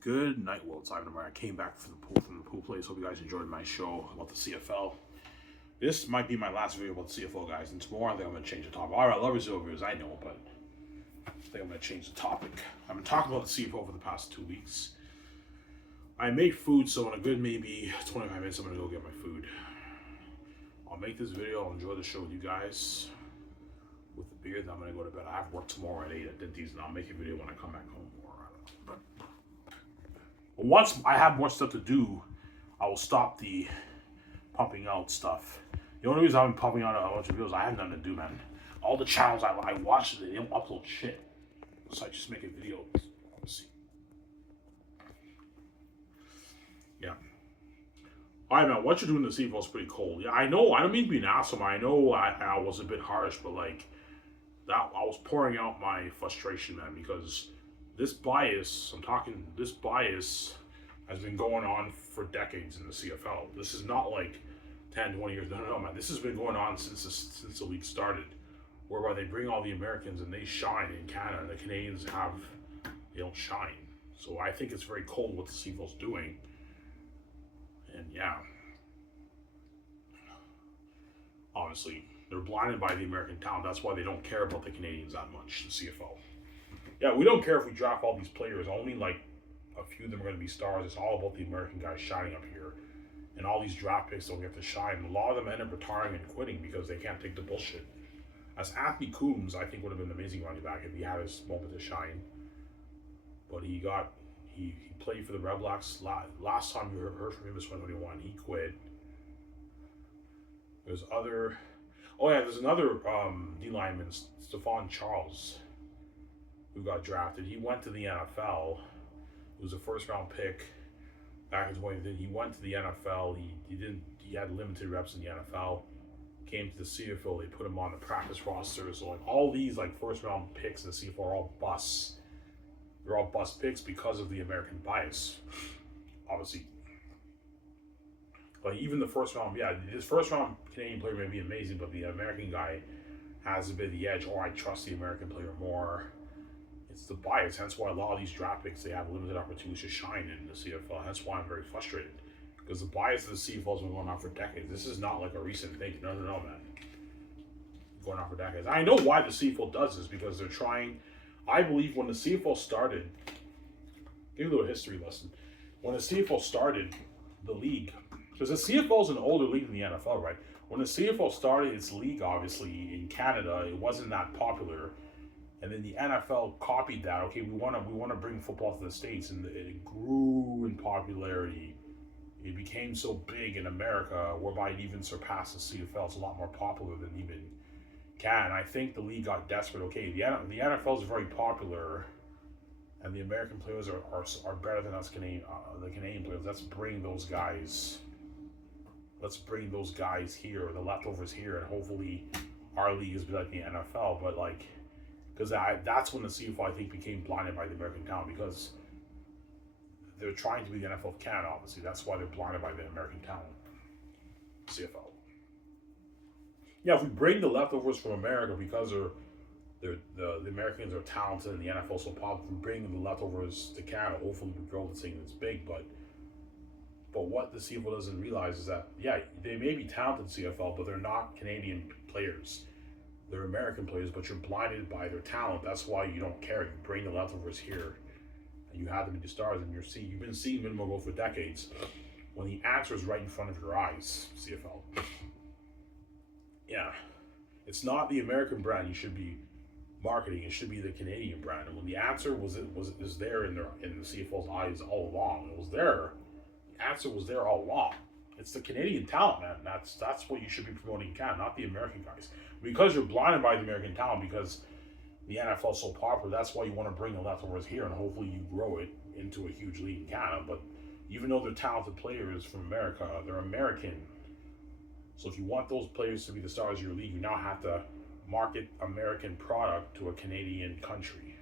Good night, well, it's Ivan. I came back from the pool place. Hope you guys enjoyed my show about the CFL. This might be my last video about the CFL, guys, and tomorrow I think I'm going to change the topic. All right, I love your videos, I know, but I think I'm going to change the topic. I've been talking about the CFL for the past 2 weeks. I make food, so in a good maybe 25 minutes, I'm going to go get my food. I'll make this video. I'll enjoy the show with you guys. With the beer, then I'm going to go to bed. I have work tomorrow at 8 at Dinty's, and I'll make a video when I come back home. Or I don't know, but once I have more stuff to do, I will stop the pumping out stuff. The only reason I've been pumping out a bunch of videos, I have nothing to do, man. All the channels I watch, they don't upload shit. So I just make a video. Let's see. Yeah. Alright, man, what you're doing this evening is pretty cold. Yeah, I know, I don't mean to be an asshole, man. I know I was a bit harsh, but like, that I was pouring out my frustration, man, because this bias has been going on for decades in the CFL. This is not like 10, 20 years. No, man. This has been going on since the league started, whereby they bring all the Americans and they shine in Canada, and the Canadians they don't shine. So I think it's very cold what the CFL's doing. And yeah, obviously, they're blinded by the American talent. That's why they don't care about the Canadians that much, the CFL. Yeah, we don't care if we draft all these players. Only like a few of them are going to be stars. It's all about the American guys shining up here. And all these draft picks don't get to shine. A lot of them end up retiring and quitting because they can't take the bullshit. As Anthony Coombs, I think, would have been an amazing running back if he had his moment to shine. But he played for the Red Blacks. Last time you heard from him was 2021. He quit. There's another D lineman, Stephon Charles, who got drafted. He went to the NFL. It was a first round pick back in 2013. He went to the NFL. He had limited reps in the NFL. Came to the CFL. They put him on the practice roster. So like all these like first round picks in the CFL are all busts. They're all bust picks because of the American bias. Obviously. Like even the first round, this first round Canadian player may be amazing, but the American guy has a bit of the edge, or I trust the American player more. It's the bias. Hence why a lot of these draft picks, they have limited opportunities to shine in the CFL. That's why I'm very frustrated. Because the bias of the CFL has been going on for decades. This is not like a recent thing. No, man. Going on for decades. I know why the CFL does this, because they're trying. I believe when the CFL started, give you a little history lesson. When the CFL started, the league, because the CFL is an older league than the NFL, right? When the CFL started its league, obviously in Canada, it wasn't that popular, and then the NFL copied that. Okay, we want to bring football to the States, and it grew in popularity. It became so big in America, whereby it even surpassed the CFL. It's a lot more popular than even Canada. I think the league got desperate. Okay, the NFL is very popular, and the American players are better than us the Canadian players. Let's bring those guys. Let's bring those guys here, the leftovers here, and hopefully our league is like the NFL. But like, because that's when the CFL I think became blinded by the American talent, because they're trying to be the NFL of Canada. Obviously, that's why they're blinded by the American talent. CFL. Yeah, if we bring the leftovers from America because the Americans are talented and the NFL so popular, if we bring the leftovers to Canada, hopefully we grow the thing that's big. But what the CFL doesn't realize is that, yeah, they may be talented CFL, but they're not Canadian players. They're American players, but you're blinded by their talent. That's why you don't care. You bring the leftovers here, and you have them be the stars, and you've been seeing minimum growth for decades. When the answer is right in front of your eyes, CFL. Yeah, it's not the American brand you should be marketing. It should be the Canadian brand. And when the answer is there in the CFL's eyes all along, it was there. The answer was there all along. It's the Canadian talent, man. That's what you should be promoting in Canada, not the American guys. Because you're blinded by the American talent, because the NFL is so popular, that's why you want to bring the leftovers here, and hopefully you grow it into a huge league in Canada. But even though they're talented players from America, they're American. So if you want those players to be the stars of your league, you now have to market American product to a Canadian country.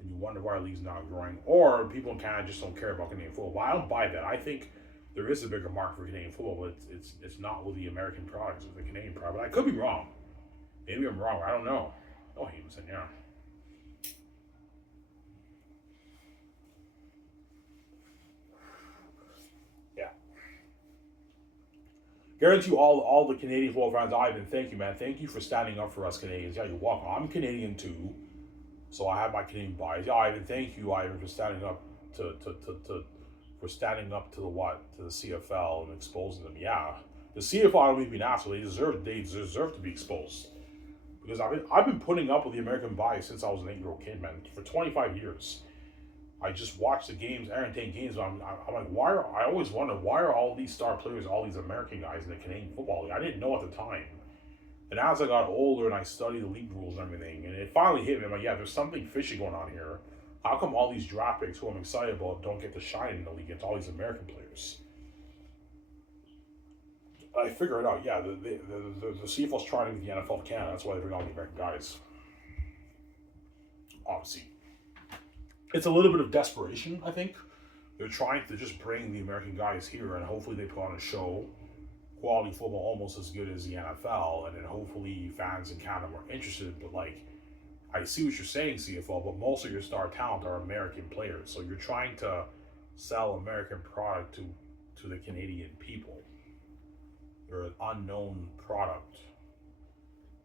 And you wonder why our league's not growing. Or people in Canada just don't care about Canadian football. But I don't buy that. I think there is a bigger market for Canadian football, but it's not with the American products, with the Canadian product. But I could be wrong. Maybe I'm wrong. I don't know. Oh, he was in, yeah. Guarantee you all the Canadian football fans, Ivan, thank you, man. Thank you for standing up for us Canadians. Yeah, you're welcome. I'm Canadian too, so I have my Canadian bias. Yeah, Ivan, thank you, Ivan, for standing up to for standing up to the what? To the CFL and exposing them. Yeah. The CFL, I don't mean to be an asshole, they deserve to be exposed. Because I've been putting up with the American bias since I was an 8-year-old kid, man. For 25 years. I just watch the games, entertain games. I'm like, I always wonder, why are all these star players, all these American guys in the Canadian Football League? I didn't know at the time. And as I got older and I studied the league rules and everything, and it finally hit me, I'm like, yeah, there's something fishy going on here. How come all these draft picks who I'm excited about don't get to shine in the league against all these American players? I figure it out. Yeah, the CFL's trying to get the NFL to Canada. That's why they bring all the American guys. Obviously, it's a little bit of desperation, I think. They're trying to just bring the American guys here, and hopefully they put on a show, quality football almost as good as the NFL, and then hopefully fans in Canada are interested. But like, I see what you're saying, CFL, but most of your star talent are American players. So you're trying to sell American product to the Canadian people. They're an unknown product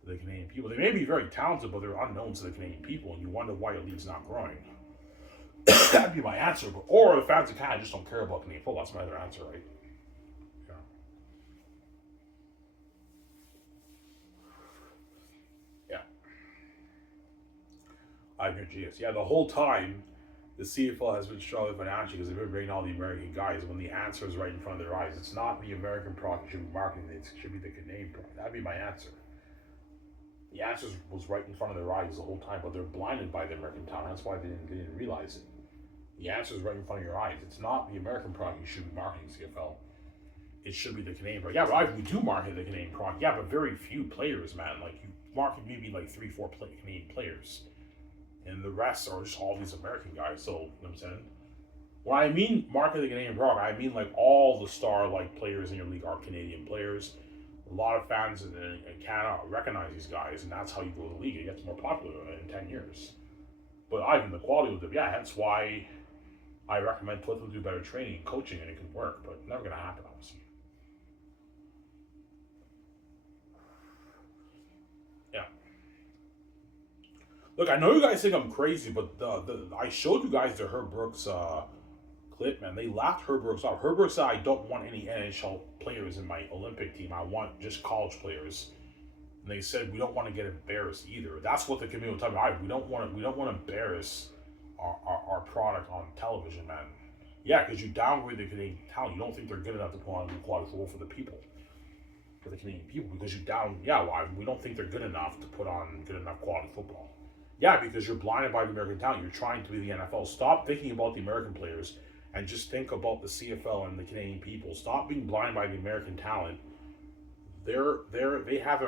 to the Canadian people. They may be very talented, but they're unknown to the Canadian people, and you wonder why your league's not growing. That'd be my answer. Or the fans of Canada just don't care about Canadian football. That's my other answer, right? Yeah. I agree. Yeah, the whole time, the CFL has been struggling financially because they've been bringing all the American guys when the answer is right in front of their eyes. It's not the American product you should be marketing, it should be the Canadian product. That'd be my answer. The answer was right in front of their eyes the whole time, but they're blinded by the American talent. That's why they didn't realize it. The answer is right in front of your eyes. It's not the American product you should be marketing, CFL. It should be the Canadian product. Yeah, but we do market the Canadian product. Yeah, but very few players, man. Like, you market maybe like 3-4 Canadian players. And the rest are just all these American guys. So, you know what I'm saying? When I mean market the Canadian product, I mean like all the star like players in your league are Canadian players. A lot of fans in Canada recognize these guys, and that's how you grow the league. It gets more popular in 10 years. But Ivan, the quality with them, yeah, that's why I recommend put them through better training and coaching, and it can work, but never going to happen, obviously. Yeah. Look, I know you guys think I'm crazy, but I showed you guys the Herb Brooks clip, man. They laughed Herb Brooks off. Herb Brooks said, I don't want any NHL players in my Olympic team. I want just college players. And they said we don't want to get embarrassed either. That's what the committee was talking about. We don't want to embarrass our product on television, man. Yeah, because you downgrade the Canadian talent. You don't think they're good enough to put on a quality football for the people, for the Canadian people, because we don't think they're good enough to put on good enough quality football. Yeah, because you're blinded by the American talent. You're trying to be the NFL. Stop thinking about the American players and just think about the CFL and the Canadian people. Stop being blinded by the American talent. They have their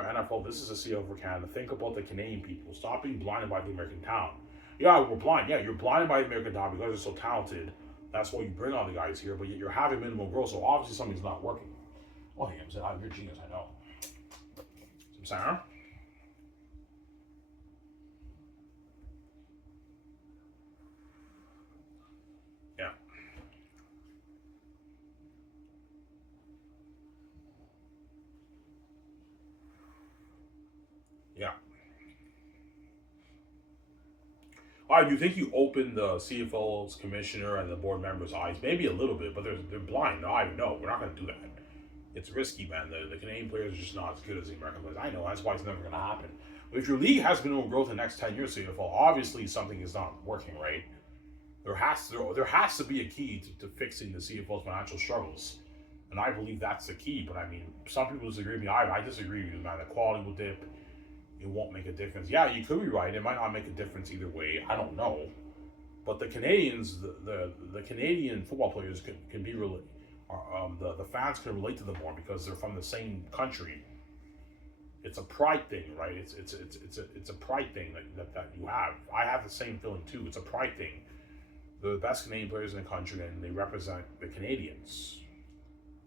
NFL. This is a CFL for Canada. Think about the Canadian people. Stop being blinded by the American talent. Yeah, we're blind. Yeah, you're blinded by the American talent because they're so talented. That's why you bring all the guys here, but yet you're having minimum growth, so obviously something's not working. Oh, hey, I'm saying, you're a genius, I know. I'm saying, huh? Yeah. Yeah. All right, do you think you opened the CFL's commissioner and the board members' eyes? Maybe a little bit, but they're blind. No, I know. We're not going to do that. It's risky, man. The Canadian players are just not as good as the American players. I know. That's why it's never going to happen. But if your league has minimum growth in the next 10 years, CFL, obviously something is not working, right? There has to be a key to fixing the CFL's financial struggles. And I believe that's the key. But I mean, some people disagree with me. I disagree with you, man. The quality will dip. It won't make a difference. Yeah, you could be right. It might not make a difference either way. I don't know. But the Canadians, the Canadian football players can be the fans can relate to them more because they're from the same country. It's a pride thing, right? It's a pride thing that you have. I have the same feeling too. It's a pride thing. They're the best Canadian players in the country, and they represent the Canadians,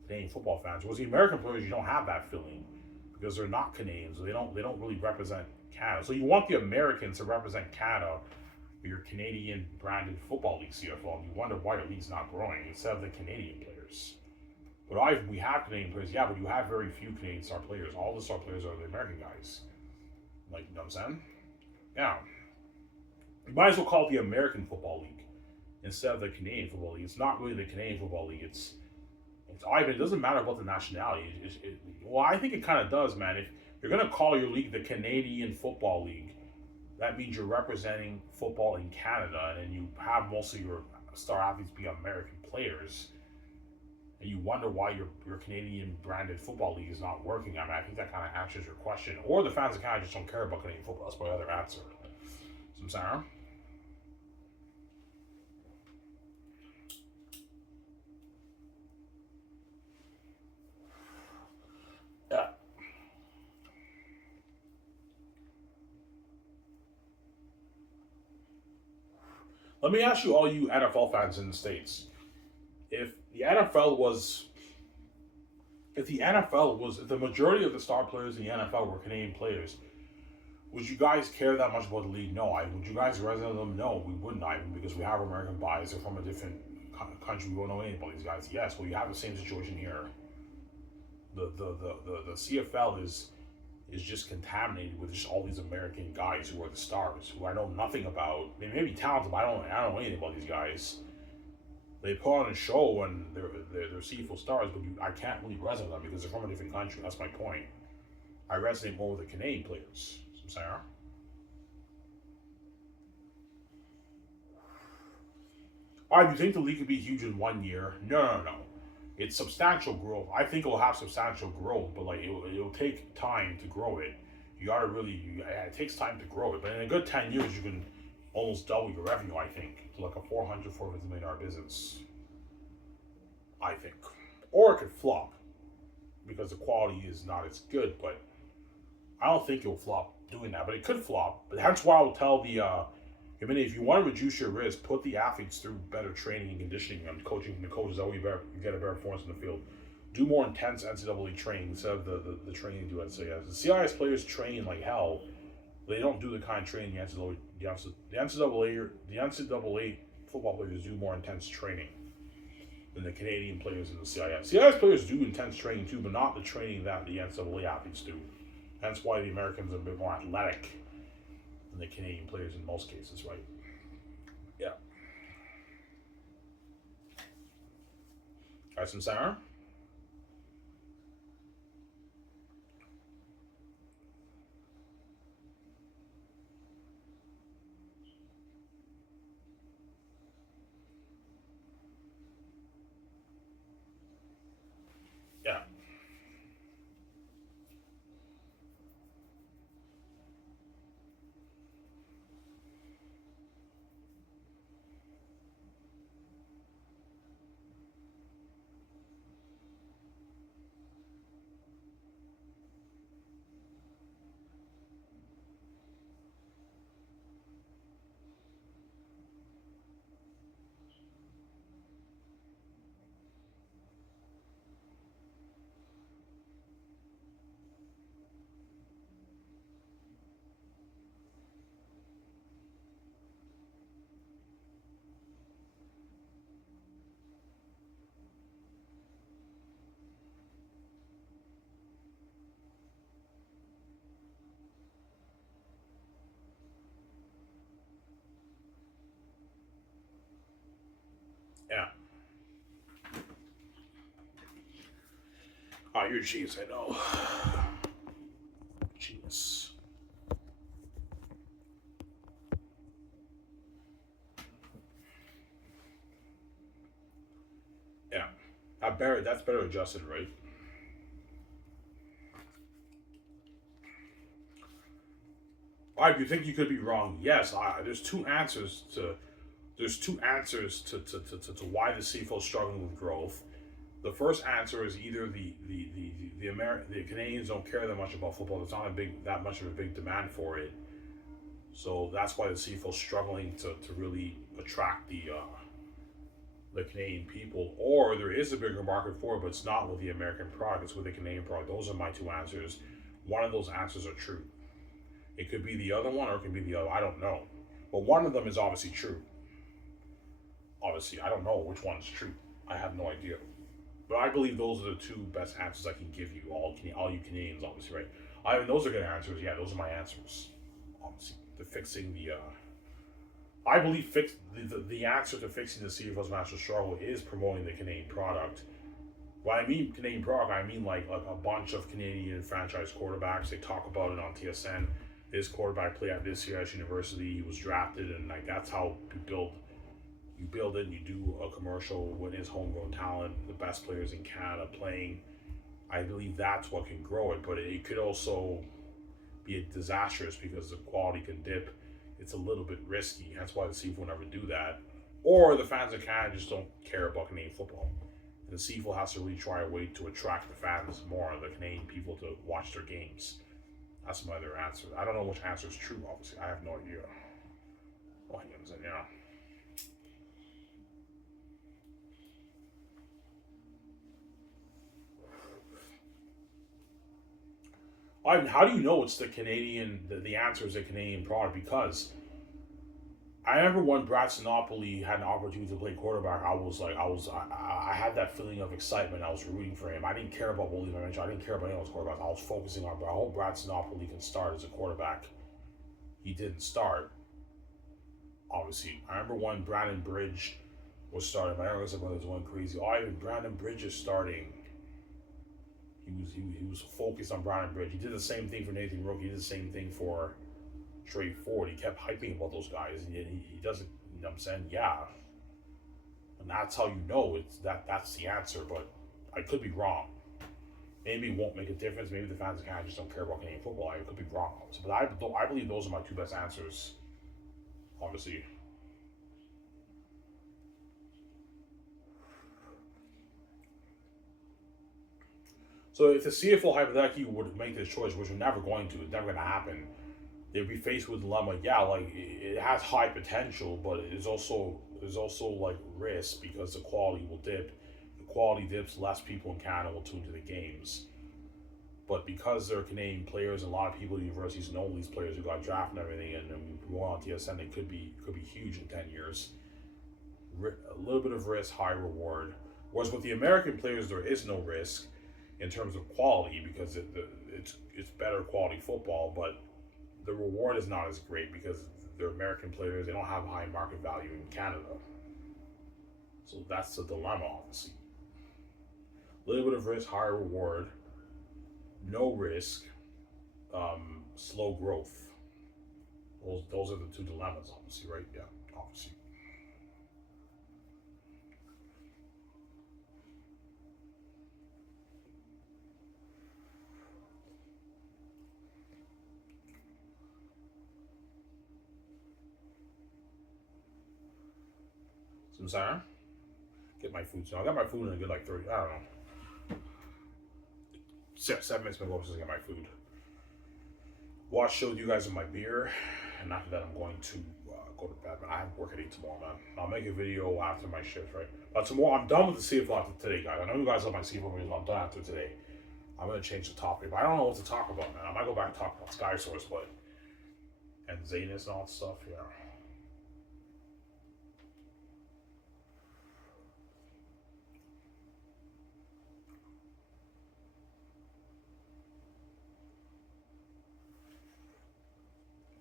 Canadian football fans. Whereas the American players, you don't have that feeling because they're not Canadians. They don't really represent Canada. So you want the Americans to represent Canada, your Canadian branded football league CFL. And you wonder why your league's not growing instead of the Canadian players. But we have Canadian players, yeah, but you have very few Canadian star players. All the star players are the American guys. Like, you know what I'm saying? Yeah. You might as well call it the American Football League instead of the Canadian Football League. It's not really the Canadian Football League. It's either. It doesn't matter about the nationality. Well, I think it kind of does, man. If you're gonna call your league the Canadian Football League, that means you're representing football in Canada, and then you have most of your star athletes be American players, and you wonder why your Canadian branded football league is not working. I mean, I think that kind of answers your question. Or the fans of Canada just don't care about Canadian football. That's my other answer. Some Sarah. Yeah. Let me ask you, all you NFL fans in the States, if the NFL was, if the majority of the star players in the NFL were Canadian players, would you guys care that much about the league? No. Would you guys resonate them? No, we wouldn't. Even because we have American bias. They're from a different country. We don't know anything about these guys. Yes, well, you have the same situation here. The CFL is just contaminated with just all these American guys who are the stars, who I know nothing about. They may be talented, but I don't know anything about these guys. They put on a show and they're CFL stars, but I can't really resonate with them because they're from a different country. That's my point. I resonate more with the Canadian players. Sarah. All right, do you think the league could be huge in 1 year? No. It's substantial growth. I think it'll have substantial growth, but like it'll take time to grow it. You gotta really, it takes time to grow it. But in a good 10 years, you can almost double your revenue, I think, to like a $450 million business. I think. Or it could flop because the quality is not as good, but I don't think it'll flop doing that, but it could flop. But that's why I'll tell if you want to reduce your risk, put the athletes through better training and conditioning and coaching from the coaches. That way you get a better performance in the field. Do more intense NCAA training instead of the training you do at CIS. The CIS players train like hell. They don't do the kind of training the NCAA football players do more intense training than the Canadian players in the CIS. CIS players do intense training too, but not the training that the NCAA athletes do. That's why the Americans are a bit more athletic than the Canadian players in most cases, right? Yeah. Got some Sarah? Yeah. Yeah. Oh, you're genius, I know. Genius. Yeah. That's better adjusted, right? If you think you could be wrong, yes. There's two answers to why the CFL is struggling with growth. The first answer is either the Canadians don't care that much about football. There's not that much of a big demand for it, so that's why the CFL is struggling to really attract the Canadian people. Or there is a bigger market for it, but it's not with the American product; it's with the Canadian product. Those are my two answers. One of those answers are true. It could be the other one, or it could be the other. I don't know, but one of them is obviously true. Obviously, I don't know which one's true. I have no idea. But I believe those are the two best answers I can give you, all you Canadians, obviously, right? I mean, those are good answers. Yeah, those are my answers. Obviously, the fixing the. I believe the answer to fixing the CFL's master struggle is promoting the Canadian product. When I mean Canadian product, I mean like a bunch of Canadian franchise quarterbacks. They talk about it on TSN. This quarterback played at this CIS university. He was drafted, and like that's how you build. You build it, and you do a commercial with his homegrown talent, the best players in Canada playing. I believe that's what can grow it, but it could also be disastrous because the quality can dip. It's a little bit risky. That's why the CFL will never do that. Or the fans of Canada just don't care about Canadian football. And the CFL has to really try a way to attract the fans more, the Canadian people, to watch their games. That's my other answer. I don't know which answer is true, obviously. I have no idea. Well, yeah. I mean, how do you know it's the Canadian, the answer is a Canadian product? Because I remember when Brad Sinopoli had an opportunity to play quarterback, I had that feeling of excitement. I was rooting for him. I didn't care about Willie Dimension. I didn't care about anyone's quarterback. I was focusing on, but I hope Brad Sinopoli can start as a quarterback. He didn't start, obviously. I remember when Brandon Bridge was starting. My younger brother was going crazy. Oh, even Brandon Bridge is starting. He was focused on Brandon Bridge. He did the same thing for Nathan Rook. He did the same thing for Trey Ford. He kept hyping about those guys, and he doesn't. You know what I'm saying? Yeah, and that's how you know that's the answer. But I could be wrong. Maybe it won't make a difference. Maybe the fans of Canada just don't care about Canadian football. I could be wrong, obviously. But I believe those are my two best answers. Obviously. So if the CFL hypothetically would make this choice, which we're never going to, it's never going to happen, they'd be faced with a dilemma. Yeah, like it has high potential, but there's also like risk because the quality will dip. The quality dips, less people in Canada will tune to the games. But because they're Canadian players, and a lot of people at universities know these players who got drafted and everything, and more on TSN, they could be huge in 10 years. A little bit of risk, high reward. Whereas with the American players, there is no risk in terms of quality because it's better quality football, but the reward is not as great because they're American players. They don't have high market value in Canada. So that's the dilemma, obviously. A little bit of risk, higher reward. No risk, slow growth. Those are the two dilemmas, obviously, right? Yeah, obviously. So I'm sorry. Get my food. So I got my food in a good like 30. I don't know. 7 minutes before I get my food. Showed you guys of my beer, and after that I'm going to go to bed. But I have work at 8 tomorrow, man. I'll make a video after my shift, right? But tomorrow I'm done with the CFL after today, guys. I know you guys love my CFL videos. I'm done after today. I'm gonna change the topic, but I don't know what to talk about, man. I might go back and talk about Sky Source, but and Zanus and all that stuff, yeah.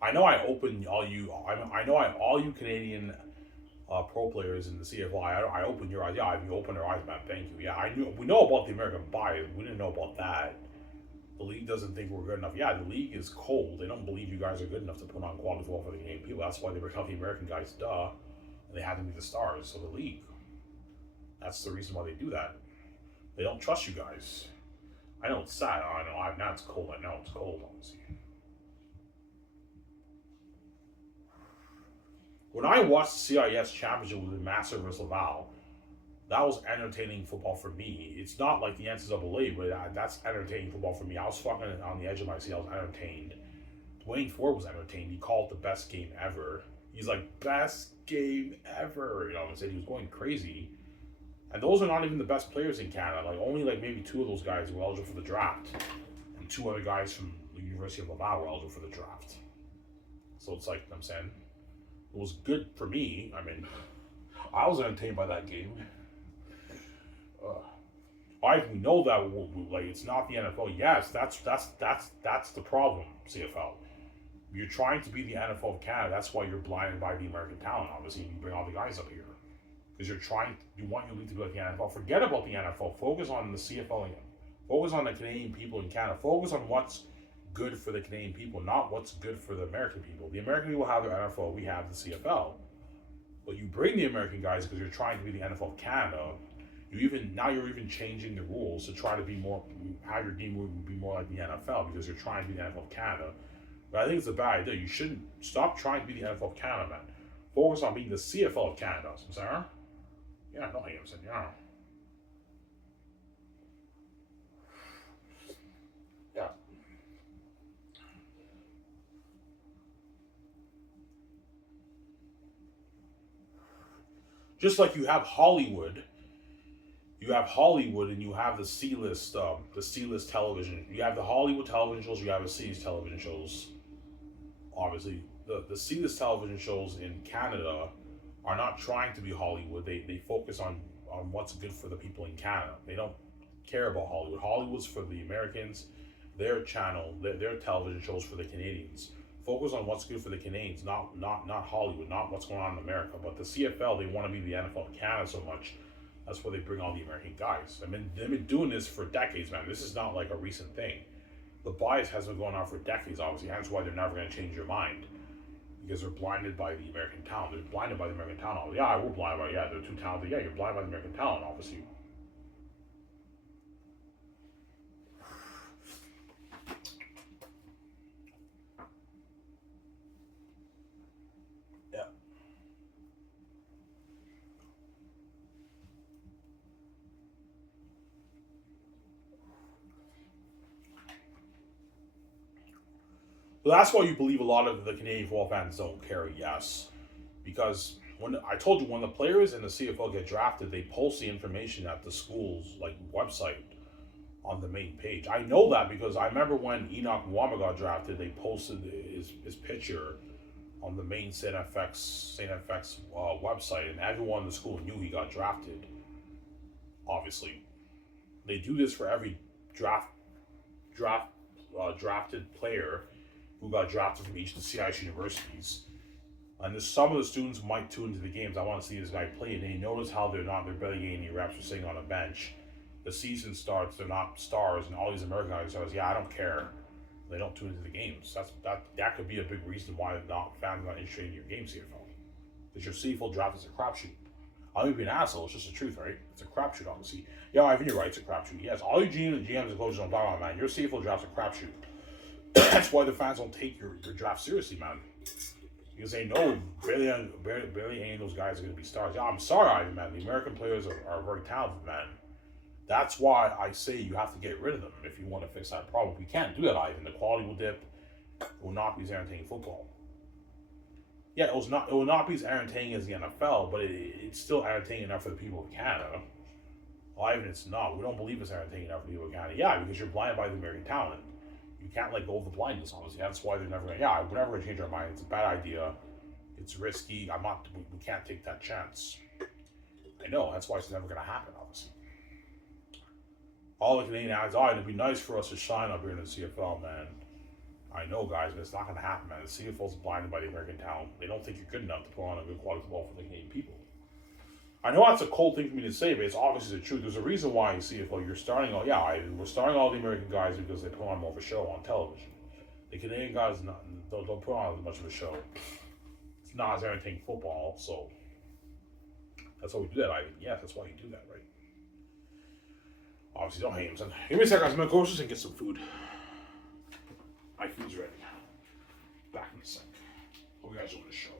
I know I opened all you. I know all you Canadian pro players in the CFL. I opened your eyes. Yeah, you opened our eyes, man. Thank you. Yeah, I knew. We know about the American bias. We didn't know about that. The league doesn't think we're good enough. Yeah, the league is cold. They don't believe you guys are good enough to put on quality football for the Canadian people. That's why they bring out the American guys. Duh. And they had to be the stars. So the league. That's the reason why they do that. They don't trust you guys. I know it's sad. I know. Now it's cold. I know it's cold. Obviously. When I watched the CIS championship with Master versus Laval, that was entertaining football for me. It's not like the NCAA, but that's entertaining football for me. I was fucking on the edge of my seat. I was entertained. Dwayne Ford was entertained. He called it the best game ever. He's like, best game ever. You know, and said he was going crazy. And those are not even the best players in Canada. Like, only like maybe 2 of those guys were eligible for the draft. And 2 other guys from the University of Laval were eligible for the draft. So it's like, I'm saying, it was good for me. I mean, I was entertained by that game. We know that like it's not the NFL. Yes, that's the problem. CFL. You're trying to be the NFL of Canada. That's why you're blinded by the American talent. Obviously, you bring all the guys up here because you want your league to be like the NFL. Forget about the NFL. Focus on the CFL again. Focus on the Canadian people in Canada. Focus on what's good for the Canadian people, not what's good for the American people. The American people have their NFL. We have the CFL. But you bring the American guys because you're trying to be the NFL of Canada. You're even changing the rules to try to be more have your team be more like the NFL because you're trying to be the NFL of Canada. But I think it's a bad idea. You shouldn't stop trying to be the NFL of Canada, man. Focus on being the CFL of Canada. Sarah? Yeah, no, I'm saying, yeah. Yeah. Just like you have Hollywood, and you have the C list television. You have the Hollywood television shows. You have the C list television shows. Obviously, the C list television shows in Canada are not trying to be Hollywood. They focus on what's good for the people in Canada. They don't care about Hollywood. Hollywood's for the Americans. Their channel, their television shows for the Canadians. Focus on what's good for the Canadians, not Hollywood, not what's going on in America. But the CFL, they want to be the NFL of Canada so much. That's why they bring all the American guys. I mean, they've been doing this for decades, man. This is not like a recent thing. The bias has been going on for decades, obviously. That's why they're never going to change their mind because they're blinded by the American talent. They're blinded by the American talent. Yeah, we're blinded by. Yeah, they're too talented. Yeah, you're blinded by the American talent, obviously. Yeah. But that's why you believe a lot of the Canadian football fans don't care. Yes, because when I told you when the players in the CFL get drafted, they post the information at the school's like website on the main page. I know that because I remember when Enoch Nwama got drafted, they posted his picture on the main Saint FX website, and everyone in the school knew he got drafted. Obviously, they do this for every draft drafted player who got drafted from each of the CIS universities. And some of the students might tune into the games. I want to see this guy play, and they notice how they're barely getting any reps. They're sitting on a bench. The season starts. They're not stars, and all these American guys are. Yeah, I don't care. They don't tune into the games. That could be a big reason why not fans are not interested in your game CFL. Because your CFL draft is a crapshoot. I don't even be an asshole. It's just the truth, right? It's a crapshoot, obviously. Yeah, Ivan, you're right. It's a crapshoot. Yes, all you GMs and coaches don't talk about, man. Your CFL draft's a crapshoot. That's why the fans don't take your draft seriously, man. Because they know barely any of those guys are going to be stars. Yeah, I'm sorry, Ivan, man. The American players are very talented, man. That's why I say you have to get rid of them if you want to fix that problem. We can't do that, Ivan. The quality will dip. It will not be as entertaining football. Yeah, it will not be as entertaining as the NFL, but it's still entertaining enough for the people of Canada. Well, Ivan, it's not. We don't believe it's entertaining enough for the people of Canada. Yeah, because you're blinded by the American talent. You can't let go of the blindness, honestly. That's why they're never going to, yeah, we're never going to change our mind. It's a bad idea. It's risky. We can't take that chance. I know. That's why it's never going to happen, obviously. All the Canadian guys, it'd be nice for us to shine up here in the CFL, man. I know, guys, but it's not going to happen, man. The CFL's blinded by the American talent. They don't think you're good enough to put on a good quality football for the Canadian people. I know that's a cold thing for me to say, but it's obviously the truth. There's a reason why in CFL we're starting all the American guys because they put on more of a show on television. The Canadian guys don't put on as much of a show. It's not as entertaining football, so that's why we do that, Ivan. Yes, that's why you do that, right? Obviously, don't hate him, son. Give me a second, guys. I'm going to go and get some food. My food's ready. Back in a sec. Hope you guys enjoy the show.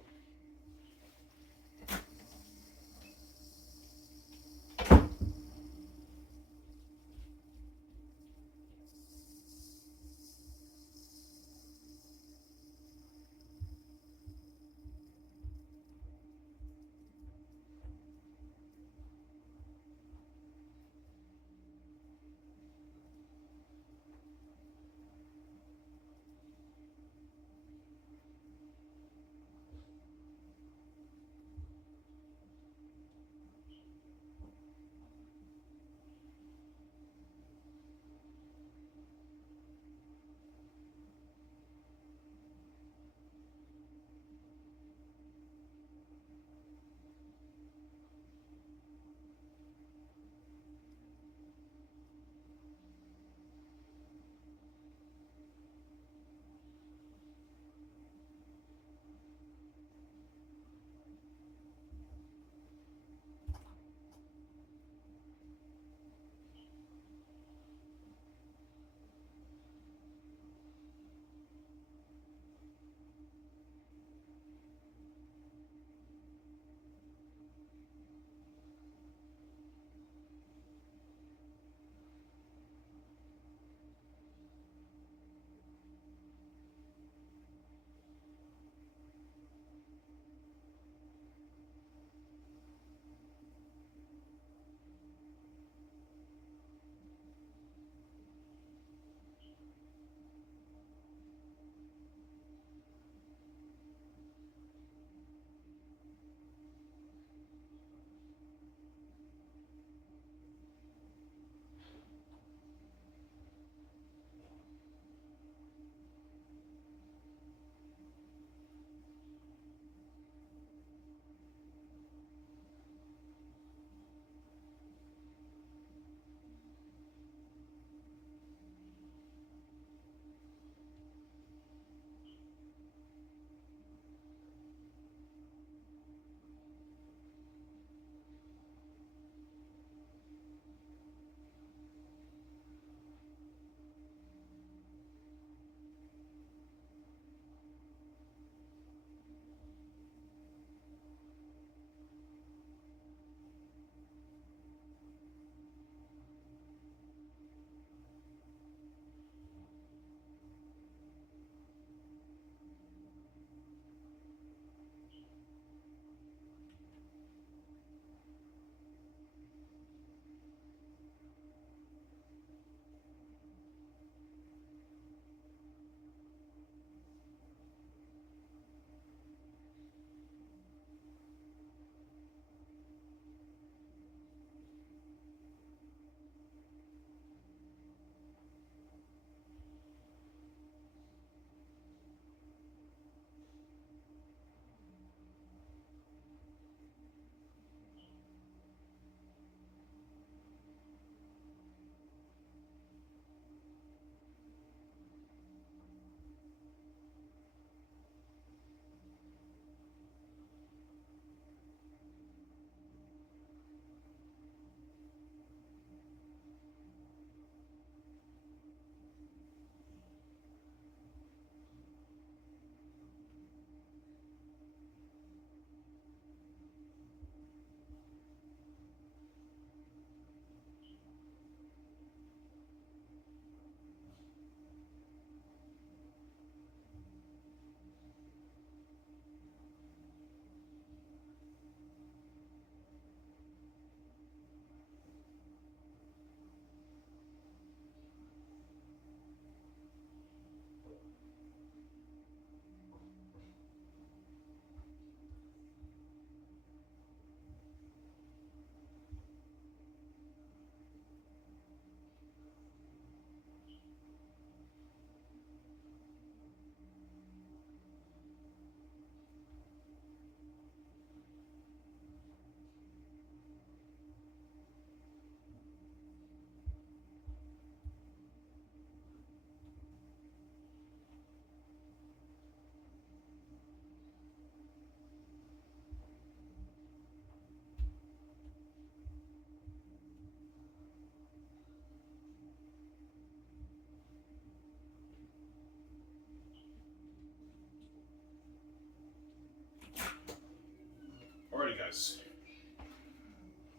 guys.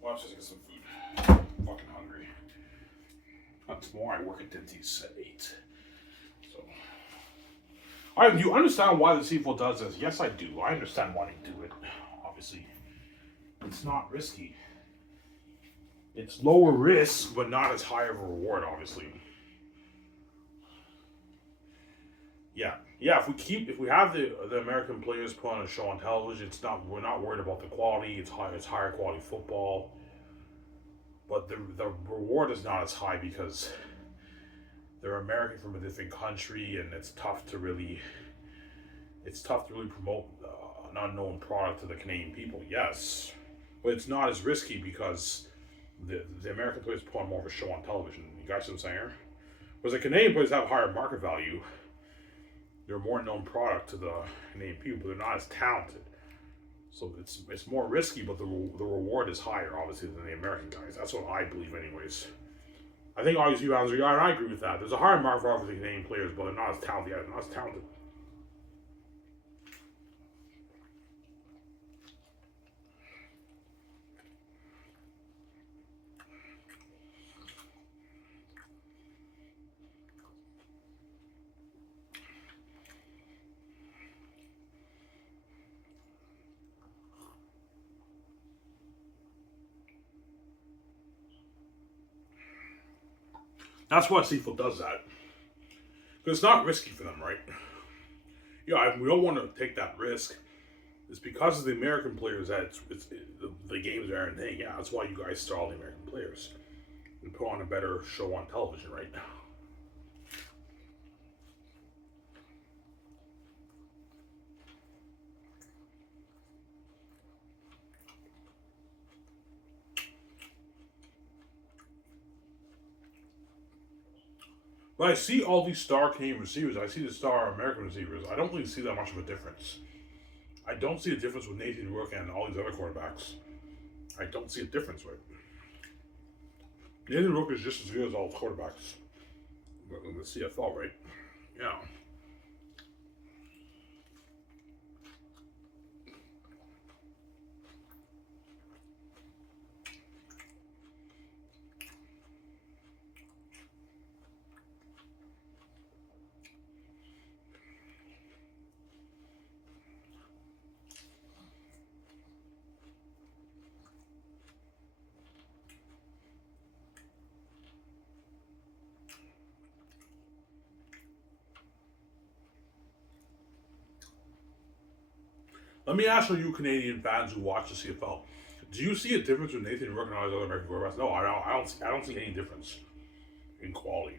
Well, let's just get some food. I'm fucking hungry. Tomorrow I work at Denty's at 8. So. Alright, do you understand why the CFL does this? Yes, I do. I understand why they do it. Obviously. It's not risky. It's lower risk, but not as high of a reward, obviously. Yeah. If we have the American players put on a show on television, we're not worried about the quality. It's higher quality football. But the reward is not as high because they're American from a different country, and it's tough to really promote an unknown product to the Canadian people. Yes, but it's not as risky because the American players put on more of a show on television. You guys see what I'm saying? Whereas the Canadian players have higher market value. They're a more known product to the Canadian people, but they're not as talented. So it's more risky, but the reward is higher, obviously, than the American guys. That's what I believe, anyways. I think all these you guys are, and I agree with that. There's a higher market value for the Canadian players, but they're not as talented. Yeah, they're not as talented. That's why CFL does that. Because it's not risky for them, right? Yeah, we don't want to take that risk. It's because of the American players that the games are and hey, yeah, that's why you guys start all the American players and put on a better show on television, right? But I see all these star Canadian receivers. I see the star American receivers. I don't really see that much of a difference. I don't see a difference with Nathan Rook and all these other quarterbacks. I don't see a difference with it. Nathan Rook is just as good as all the quarterbacks in the CFL, right? Yeah. Let me ask you Canadian fans who watch the CFL. Do you see a difference with Nathan Rook and all these other American quarterbacks? No, I don't see any difference in quality.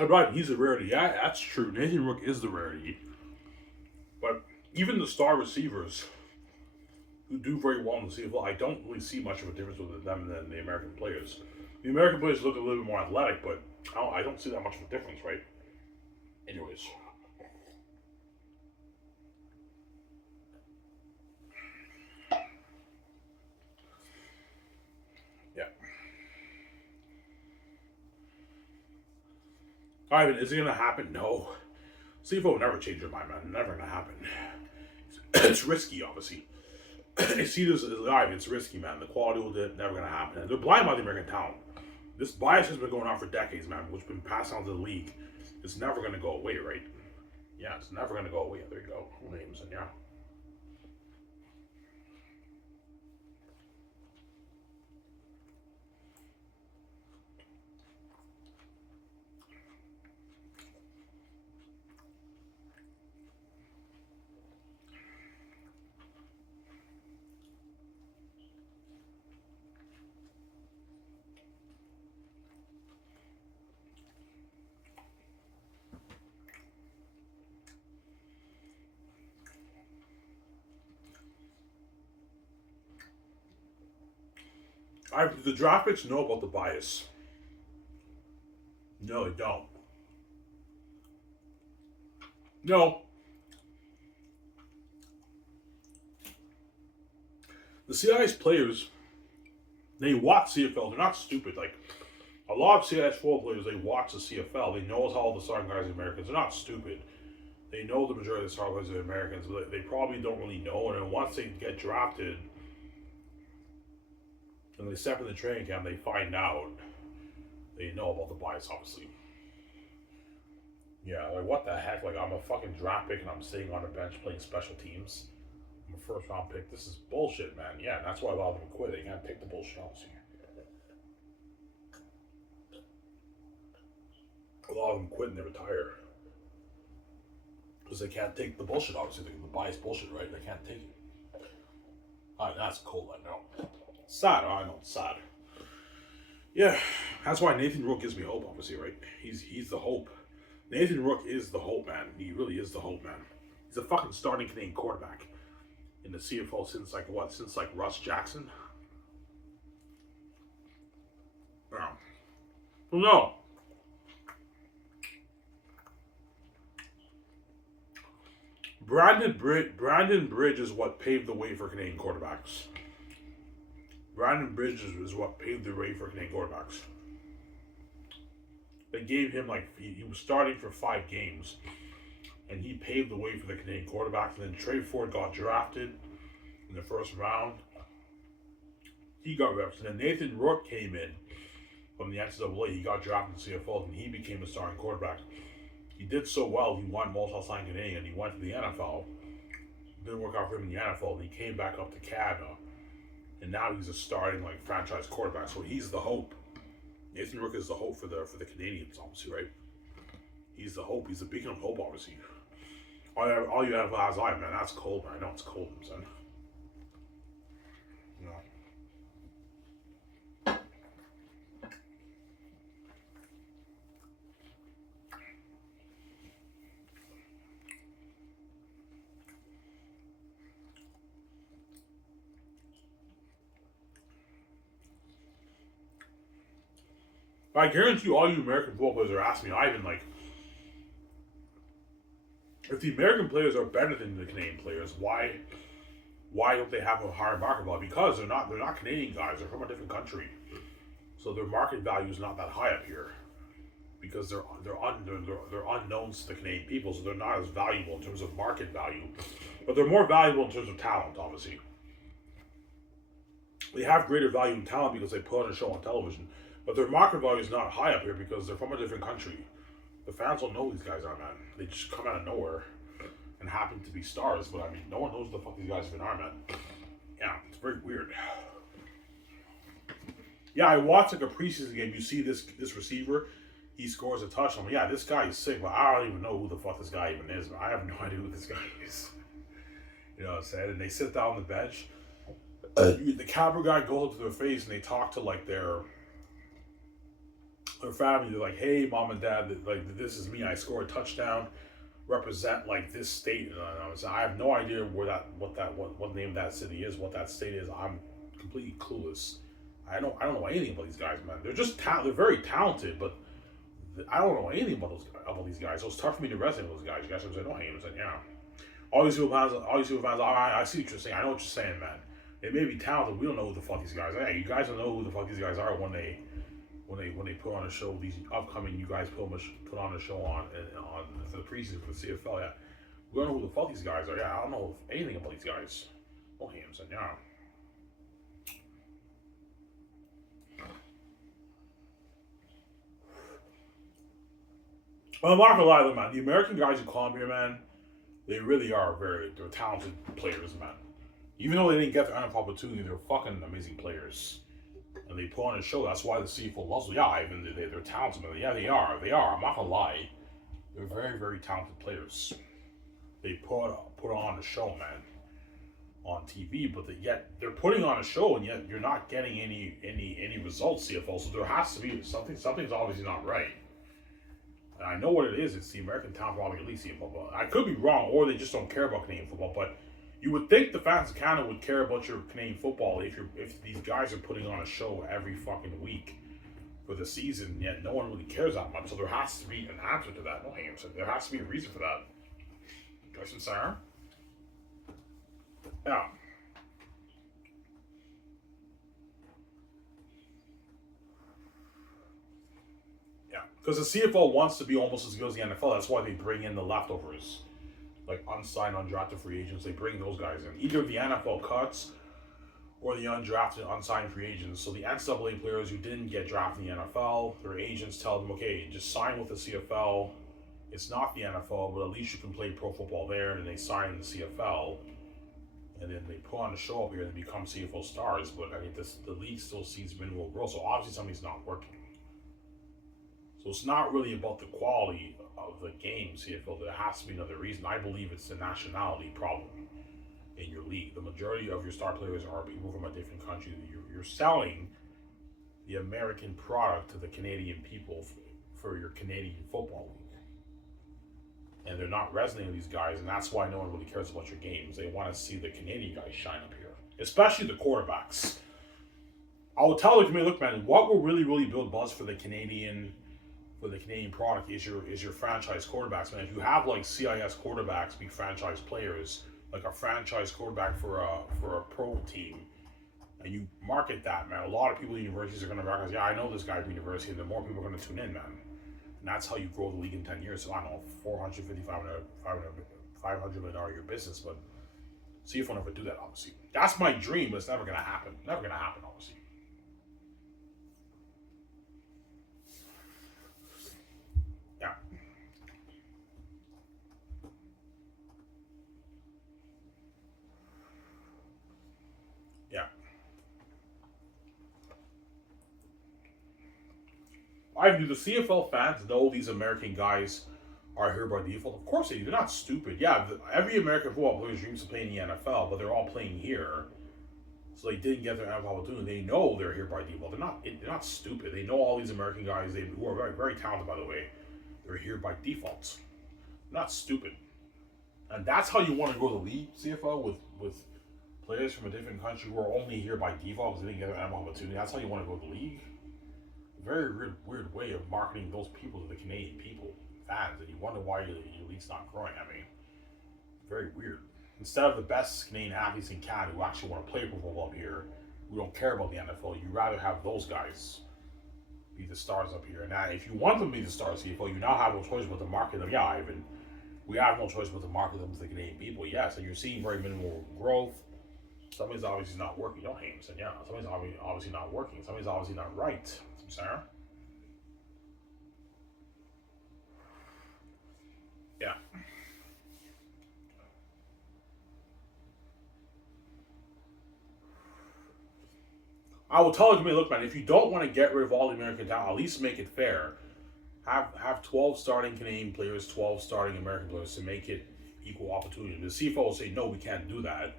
Right, he's a rarity. Yeah, that's true. Nathan Rook is the rarity. But even the star receivers who do very well in the CFL, I don't really see much of a difference with them than the American players. The American players look a little bit more athletic, but I don't see that much of a difference, right? Anyways. Yeah. Ivan, is it going to happen? No. CFO will never change their mind, man. Never going to happen. It's risky, obviously. See this as live. It's risky, man. The quality will never going to happen. And they're blind by the American talent. This bias has been going on for decades, man, which has been passed on to the league. It's never going to go away, right? Yeah, it's never going to go away. There you go. Names and yeah. The draft picks know about the bias. No, they don't. No. The CIS players, they watch CFL. They're not stupid. Like, a lot of CIS football players, they watch the CFL. They know how all the starting guys are Americans. They're not stupid. They know the majority of the star players are Americans, but they probably don't really know. And then once they get drafted and they step in the training camp, they find out. They know about the bias, obviously. Yeah, like what the heck? Like I'm a fucking draft pick and I'm sitting on a bench playing special teams. I'm a first round pick. This is bullshit, man. Yeah, and that's why a lot of them quit. They can't take the bullshit, obviously. A lot of them quit and they retire. Because they can't take the bullshit, obviously. The bias bullshit, right? They can't take it. Alright, that's cool, I know. Sad, I know it's sad. Yeah, that's why Nathan Rook gives me hope, obviously, right? He's the hope. Nathan Rook is the hope, man. He really is the hope, man. He's a fucking starting Canadian quarterback in the CFL since like what? Since like Russ Jackson? Yeah. Well, no. Brandon Bridge is what paved the way for Canadian quarterbacks. Brandon Bridge is what paved the way for Canadian quarterbacks. They gave him like he was starting for 5 games, and he paved the way for the Canadian quarterbacks. And then Trey Ford got drafted in the first round. He got reps, and then Nathan Rook came in from the NCAA. He got drafted in CFL, and he became a starting quarterback. He did so well. He won most all-time Canadian, and he went to the NFL. Didn't work out for him in the NFL, and he came back up to Canada, and now he's a starting like franchise quarterback. So he's the hope. Nathan Rook is the hope for the Canadians, obviously, right? He's the hope. He's the beacon of hope, obviously. All you have is eye, man. That's cold, man. I know it's cold, son. You know. I guarantee you, all you American football players are asking me, Ivan, like, if the American players are better than the Canadian players, why don't they have a higher market value? Because they're not Canadian guys. They're from a different country, so their market value is not that high up here. Because they're unknowns to the Canadian people, so they're not as valuable in terms of market value, but they're more valuable in terms of talent. Obviously, they have greater value in talent because they put on a show on television. But their market value is not high up here because they're from a different country. The fans don't know who these guys are, man. They just come out of nowhere and happen to be stars. But I mean, no one knows who the fuck these guys even are, man. Yeah, it's very weird. Yeah, I watched like a preseason game. You see this receiver, he scores a touchdown. Yeah, this guy is sick, but I don't even know who the fuck this guy even is. I have no idea who this guy is. You know what I'm saying? And they sit down on the bench. The camera guy goes up to their face and they talk to like their family. They're like, "Hey, mom and dad, like this is me. I scored a touchdown. Represent like this state." And I have no idea what the name of that city is, what that state is. I'm completely clueless. I don't know anything about these guys, man. They're just they're very talented, but I don't know anything about these guys. So it's tough for me to resonate with those guys. You guys, I'm saying, no, I'm saying, yeah. All these people fans. I see what you're saying. I know what you're saying, man. They may be talented. We don't know who the fuck these guys are. Hey, you guys don't know who the fuck these guys are when they put on a show. These upcoming, you guys put on a show on for the preseason for the CFL. Yeah, we don't know who the fuck these guys are. Yeah, I don't know anything about these guys. Oh, I'm saying, yeah. Well, I'm not gonna lie, though, man. The American guys who come here, man, they really are they're talented players, man. Even though they didn't get the NFL opportunity, they're fucking amazing players. And they put on a show. That's why the CFL loves them. Yeah, Ivan, they're talented, man. Yeah, they are. I'm not gonna lie. They're very, very talented players. They put on a show, man, on TV. But yet they're putting on a show, and yet you're not getting any results, CFL. So there has to be something. Something's obviously not right. And I know what it is. It's the American Talent Football League CFL. But I could be wrong, or they just don't care about Canadian football. But you would think the fans of Canada would care about your Canadian football if these guys are putting on a show every fucking week for the season, yet no one really cares that much. So there has to be an answer to that. No, there has to be a reason for that. Question, sir? Yeah. Yeah. Because the CFL wants to be almost as good as the NFL. That's why they bring in the leftovers. like unsigned, undrafted free agents. They bring those guys in. Either the NFL cuts or the undrafted, unsigned free agents. So the NCAA players who didn't get drafted in the NFL, their agents tell them, okay, just sign with the CFL. It's not the NFL, but at least you can play pro football there. And they sign in the CFL. And then they put on a show up here and become CFL stars. But I mean, the league still sees minimal growth. So obviously something's not working. So it's not really about the quality of the game, CFL. There has to be another reason. I believe it's the nationality problem in your league. The majority of your star players are people from a different country. You're selling the American product to the Canadian people for your Canadian football league. And they're not resonating with these guys, and that's why no one really cares about your games. They want to see the Canadian guys shine up here, especially the quarterbacks. I will tell the community, look, man, what will really build buzz for the Canadian product is your franchise quarterbacks, man. If you have like CIS quarterbacks be franchise players, like a franchise quarterback for a pro team, and you market that, man, a lot of people at universities are going to recognize, yeah, I know this guy from university, and the more people are going to tune in, man. And that's how you grow the league in 10 years. So I don't know, 450, 500 million dollar year business, but see if we'll never do that, obviously. That's my dream, but it's never going to happen. Never going to happen, obviously. Yeah. Yeah. I do. The CFL fans know these American guys are here by default. Of course they do. They're not stupid. Yeah, every American football player dreams of playing in the NFL, but they're all playing here. So they didn't get their NFL opportunity. They know they're here by default. They're not stupid. They know all these American guys who are very, very talented, by the way. They're here by default. They're not stupid. And that's how you want to grow the league, CFL, with players from a different country who are only here by default because they didn't get their NFL opportunity. That's how you want to grow the league. Very weird way of marketing those people to the Canadian people, fans, and you wonder why your league's not growing. I mean, very weird. Instead of the best Canadian athletes in Canada who actually want to play football up here, who don't care about the NFL, you rather have those guys be the stars up here. And now, if you want them to be the stars, CFL, you now have no choice but to market them. Yeah, Ivan, we have no choice but to market them to the Canadian people. Yes, and you're seeing very minimal growth. Something's obviously not working. Don't hate him, said, yeah, something's obviously not working. Something's obviously not right. Sarah? Yeah. I will tell you, look, man, if you don't want to get rid of all the American talent, at least make it fair. Have 12 starting Canadian players, 12 starting American players to make it equal opportunity. The CFL will say, no, we can't do that.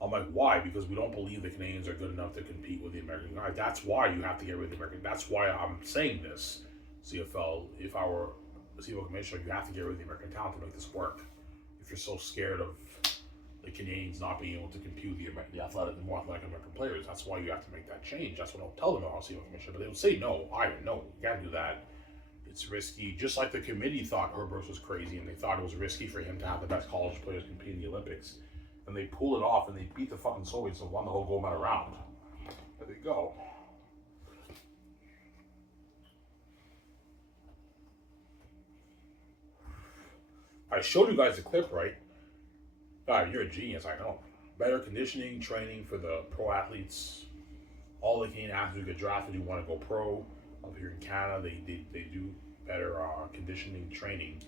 I'm like, why? Because we don't believe the Canadians are good enough to compete with the American guys. That's why you have to get rid of the American. That's why I'm saying this, CFL. If I were the CFL commissioner, you have to get rid of the American talent to make this work. If you're so scared of the Canadians not being able to compete with the more athletic American players, that's why you have to make that change. That's what I'll tell them about CFL commissioner. But they will say, no, no, you can't do that. It's risky. Just like the committee thought Herbert was crazy, and they thought it was risky for him to have the best college players compete in the Olympics. And they pulled it off, and they beat the fucking Soviets and won the whole gold medal round. There they go. I showed you guys the clip, right? God, you're a genius, I know. Better conditioning, training for the pro athletes. All the Canadian athletes who get drafted who want to go pro up here in Canada, they do better conditioning, training.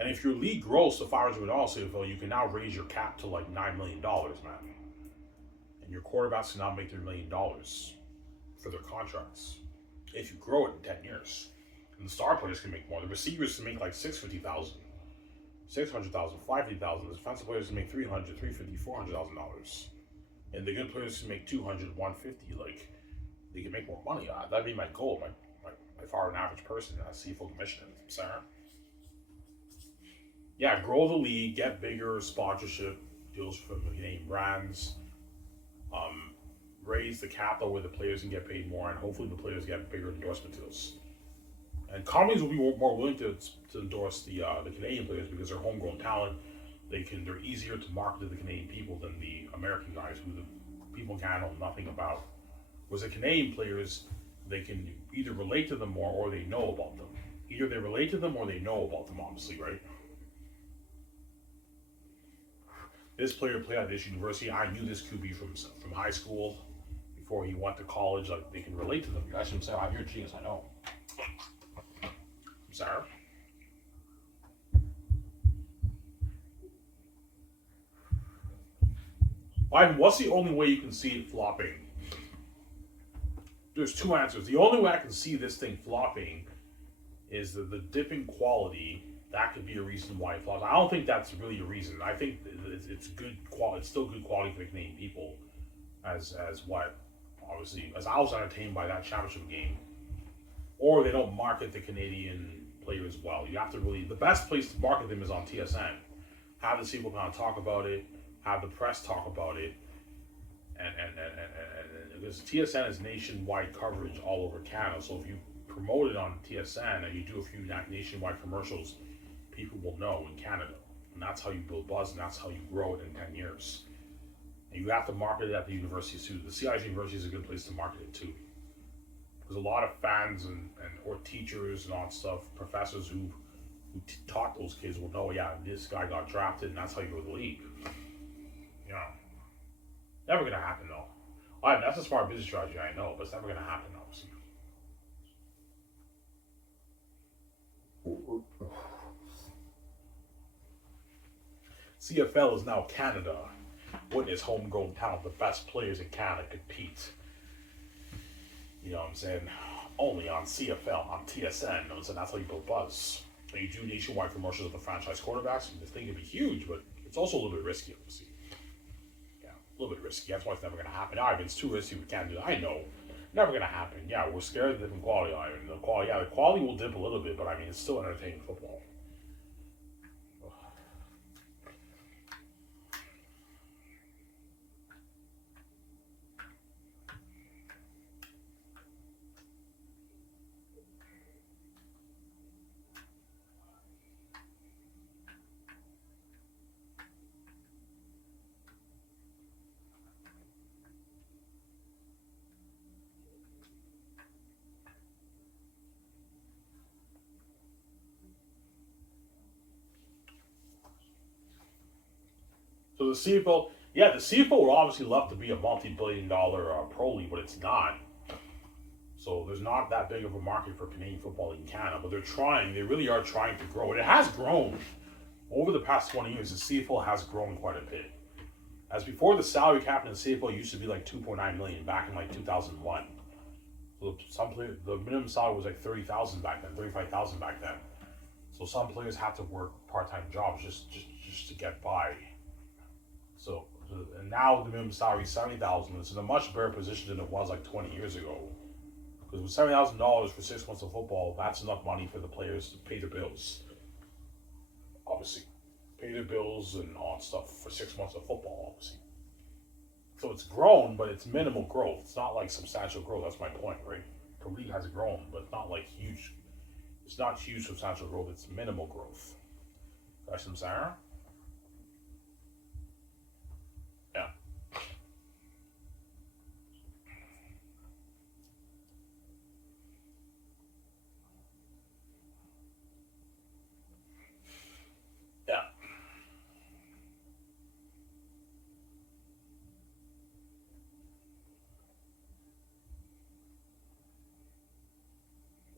And if your league grows to $500 million CFL, you can now raise your cap to like $9 million, man. And your quarterbacks can now make $3 million for their contracts if you grow it in 10 years. And the star players can make more. The receivers can make like $650,000, $600,000, $550,000. The defensive players can make $300,000, $350,000, $400,000. And the good players can make $200,000, $150,000. Like, they can make more money. That'd be my goal. If I were an average person as CFL commissioner, Sarah. Yeah, grow the league, get bigger sponsorship deals from the Canadian brands, raise the capital where the players can get paid more, and hopefully the players get bigger endorsement deals. And companies will be more willing to endorse the Canadian players because they're homegrown talent. They're easier to market to the Canadian people than the American guys who the people in Canada know nothing about. Whereas the Canadian players, they can either relate to them more or they know about them. Either they relate to them or they know about them, obviously, right? This player played at this university. I knew this QB from high school before he went to college. Like they can relate to them. You guys can say, "Oh, you're a genius." I know. I'm sorry. What's the only way you can see it flopping? There's two answers. The only way I can see this thing flopping is the dip in quality. That could be a reason why it flops. I don't think that's really a reason. I think it's good quality. It's still good quality for the Canadian people, as what obviously as I was entertained by that championship game. Or they don't market the Canadian players well. You have to really the best place to market them is on TSN. Have the people kind of talk about it. Have the press talk about it, and because TSN is nationwide coverage all over Canada. So if you promote it on TSN and you do a few nationwide commercials, people will know in Canada, and that's how you build buzz, and that's how you grow it in 10 years. And you have to market it at the universities too. The CIG University is a good place to market it too. There's a lot of fans and or teachers and all that stuff, professors who taught those kids will know, yeah, this guy got drafted, and that's how you go to the league. You know, never gonna happen though. That's a smart business strategy, I know, but it's never gonna happen, obviously. CFL is now Canada. Witness homegrown talent, the best players in Canada compete. You know what I'm saying? Only on CFL, on TSN. You know, so that's how you build buzz. And you do nationwide commercials with the franchise quarterbacks. This thing can be huge, but it's also a little bit risky, obviously. Yeah, a little bit risky. That's why it's never going to happen. If it's too risky, we can't do that. I know. Never going to happen. Yeah, we're scared of the different quality. The quality will dip a little bit, but it's still entertaining football. So the CFL, the CFL would obviously love to be a multi-billion-dollar pro league, but it's not. So there's not that big of a market for Canadian football in Canada, but they're trying. They really are trying to grow. And it has grown. Over the past 20 years, the CFL has grown quite a bit. As before, the salary cap in the CFL used to be like $2.9 million back in like 2001. So the minimum salary was like $30,000 back then, $35,000 back then. So some players had to work part-time jobs just to get by. So and now the minimum salary is $70,000. It's in a much better position than it was like 20 years ago. Because with $70,000 for 6 months of football, that's enough money for the players to pay their bills. Obviously, pay their bills and all that stuff for 6 months of football. Obviously, so it's grown, but it's minimal growth. It's not like substantial growth. That's my point, right? The league has grown, but not like huge. It's not huge substantial growth. It's minimal growth. That's what I'm saying. Yeah. Yeah.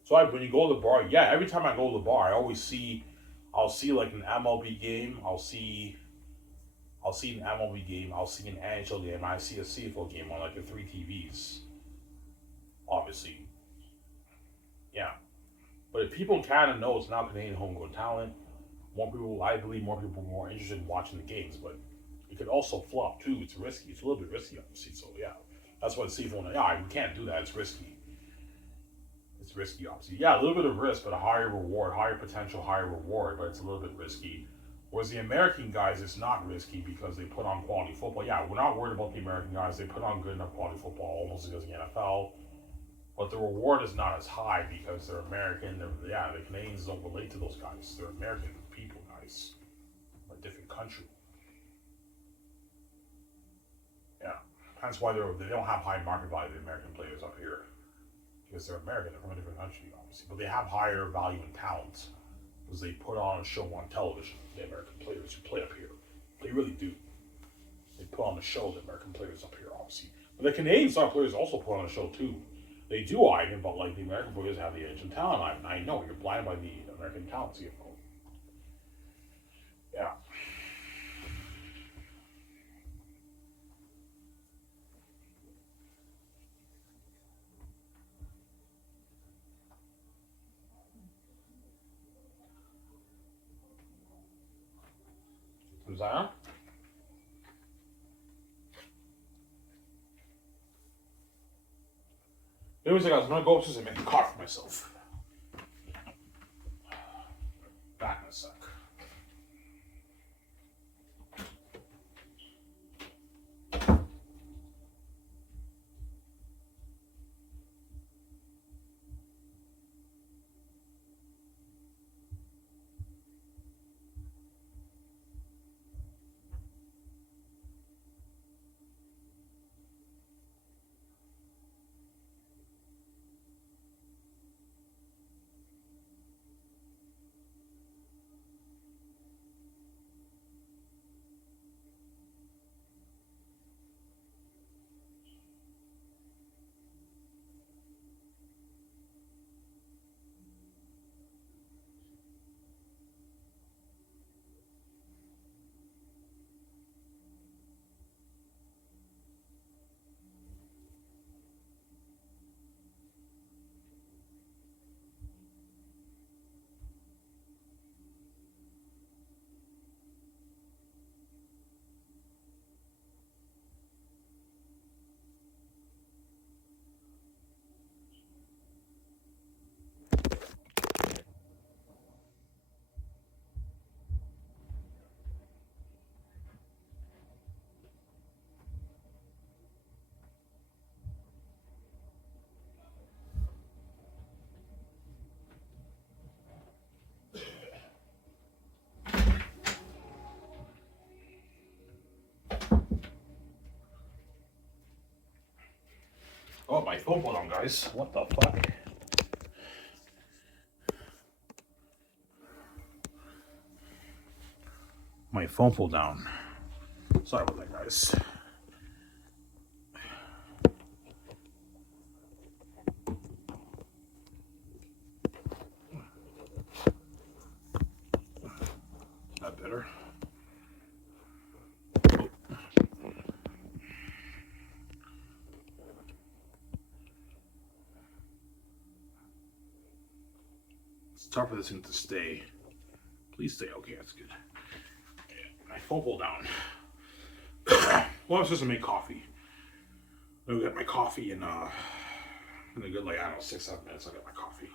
So when you go to the bar, every time I go to the bar, I'll see like an MLB game, I'll see an MLB game, I'll see an NHL game, I see a CFL game on like the three TVs. Obviously, yeah. But if people in Canada know it's now Canadian homegrown talent, I believe more people are more interested in watching the games. But it could also flop too. It's risky. It's a little bit risky, obviously. So yeah, that's why the CFL. Yeah, we can't do that. It's risky. It's risky, obviously. Yeah, a little bit of risk, but a higher reward, higher potential, higher reward, but it's a little bit risky. Whereas the American guys, it's not risky because they put on quality football. Yeah, we're not worried about the American guys. They put on good enough quality football, almost as good as the NFL. But the reward is not as high because they're American. The Canadians don't relate to those guys. They're American people, guys. A different country. Yeah. That's why they don't have high market value, the American players up here. Because they're American, they're from a different country, obviously. But they have higher value in talent because they put on a show on television, the American players who play up here. They really do. They put on the show, the American players up here, obviously. But the Canadian soccer players also put on a show too. They do, Ivan, but like the American players have the edge in talent, Ivan. I know you're blinded by the American talent, CFL. Yeah. Is that? It was like I was gonna go upstairs and make a coffee for myself. Back in a sec. Oh, my phone went on, guys. What the fuck? My phone fell down. Sorry about that, guys. That better? It's tough for this thing to stay. Please stay. Okay, that's good. My phone fell down. Well, I was just gonna make coffee. I'll get my coffee in a good, like, I don't know, 6-7 minutes. I'll get my coffee.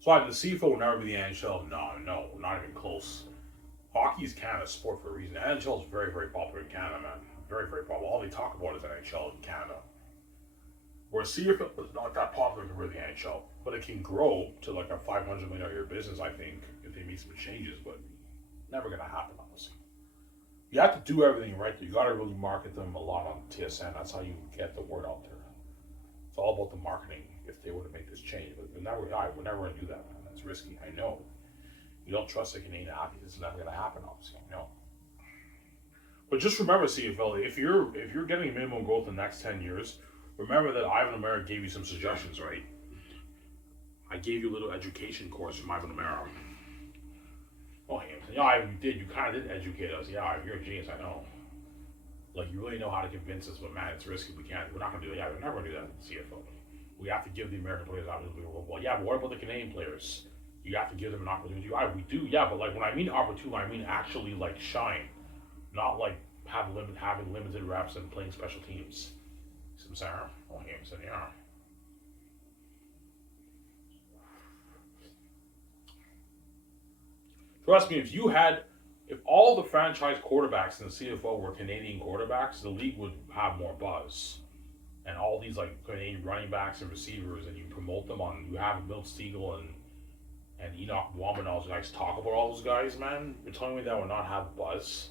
So the CFL will never be the NHL. No, not even close. Hockey is Canada's sport for a reason. NHL is very, very popular in Canada, man. Very, very popular. All they talk about is NHL in Canada. Whereas CFL is not that popular compared to the NHL, but it can grow to like a $500 million a year business, I think, if they make some changes. But never gonna happen, honestly. You have to do everything right. You got to really market them a lot on TSN. That's how you get the word out there. It's all about the marketing. If they were to make this change, but we're never gonna do that, man. That's risky. I know. You don't trust the Canadian athletes. It's never gonna happen, obviously. I know. But just remember, CFL, if you're getting minimum growth in the next 10 years, remember that Ivan O'Mara gave you some suggestions, right? I gave you a little education course from Ivan O'Mara. Oh, yeah, I did. You kind of did educate us. Yeah, you're a genius. I know. Like, you really know how to convince us, but man, it's risky. We're not gonna do that. Yeah, we're never gonna do that in CFL. We have to give the American players opportunity. Well, yeah, but what about the Canadian players? You have to give them an opportunity. We do, yeah, but like when I mean opportunity, I mean actually like shine, not like having limited reps and playing special teams. See what I'm saying? Oh, yeah, I'm saying, yeah. Trust me, if all the franchise quarterbacks in the CFL were Canadian quarterbacks, the league would have more buzz. And all these like Canadian running backs and receivers, and you promote them on. You have Milt Stegall and Enoch Wamba and all those guys talk about all those guys, man. You're telling me that would not have buzz?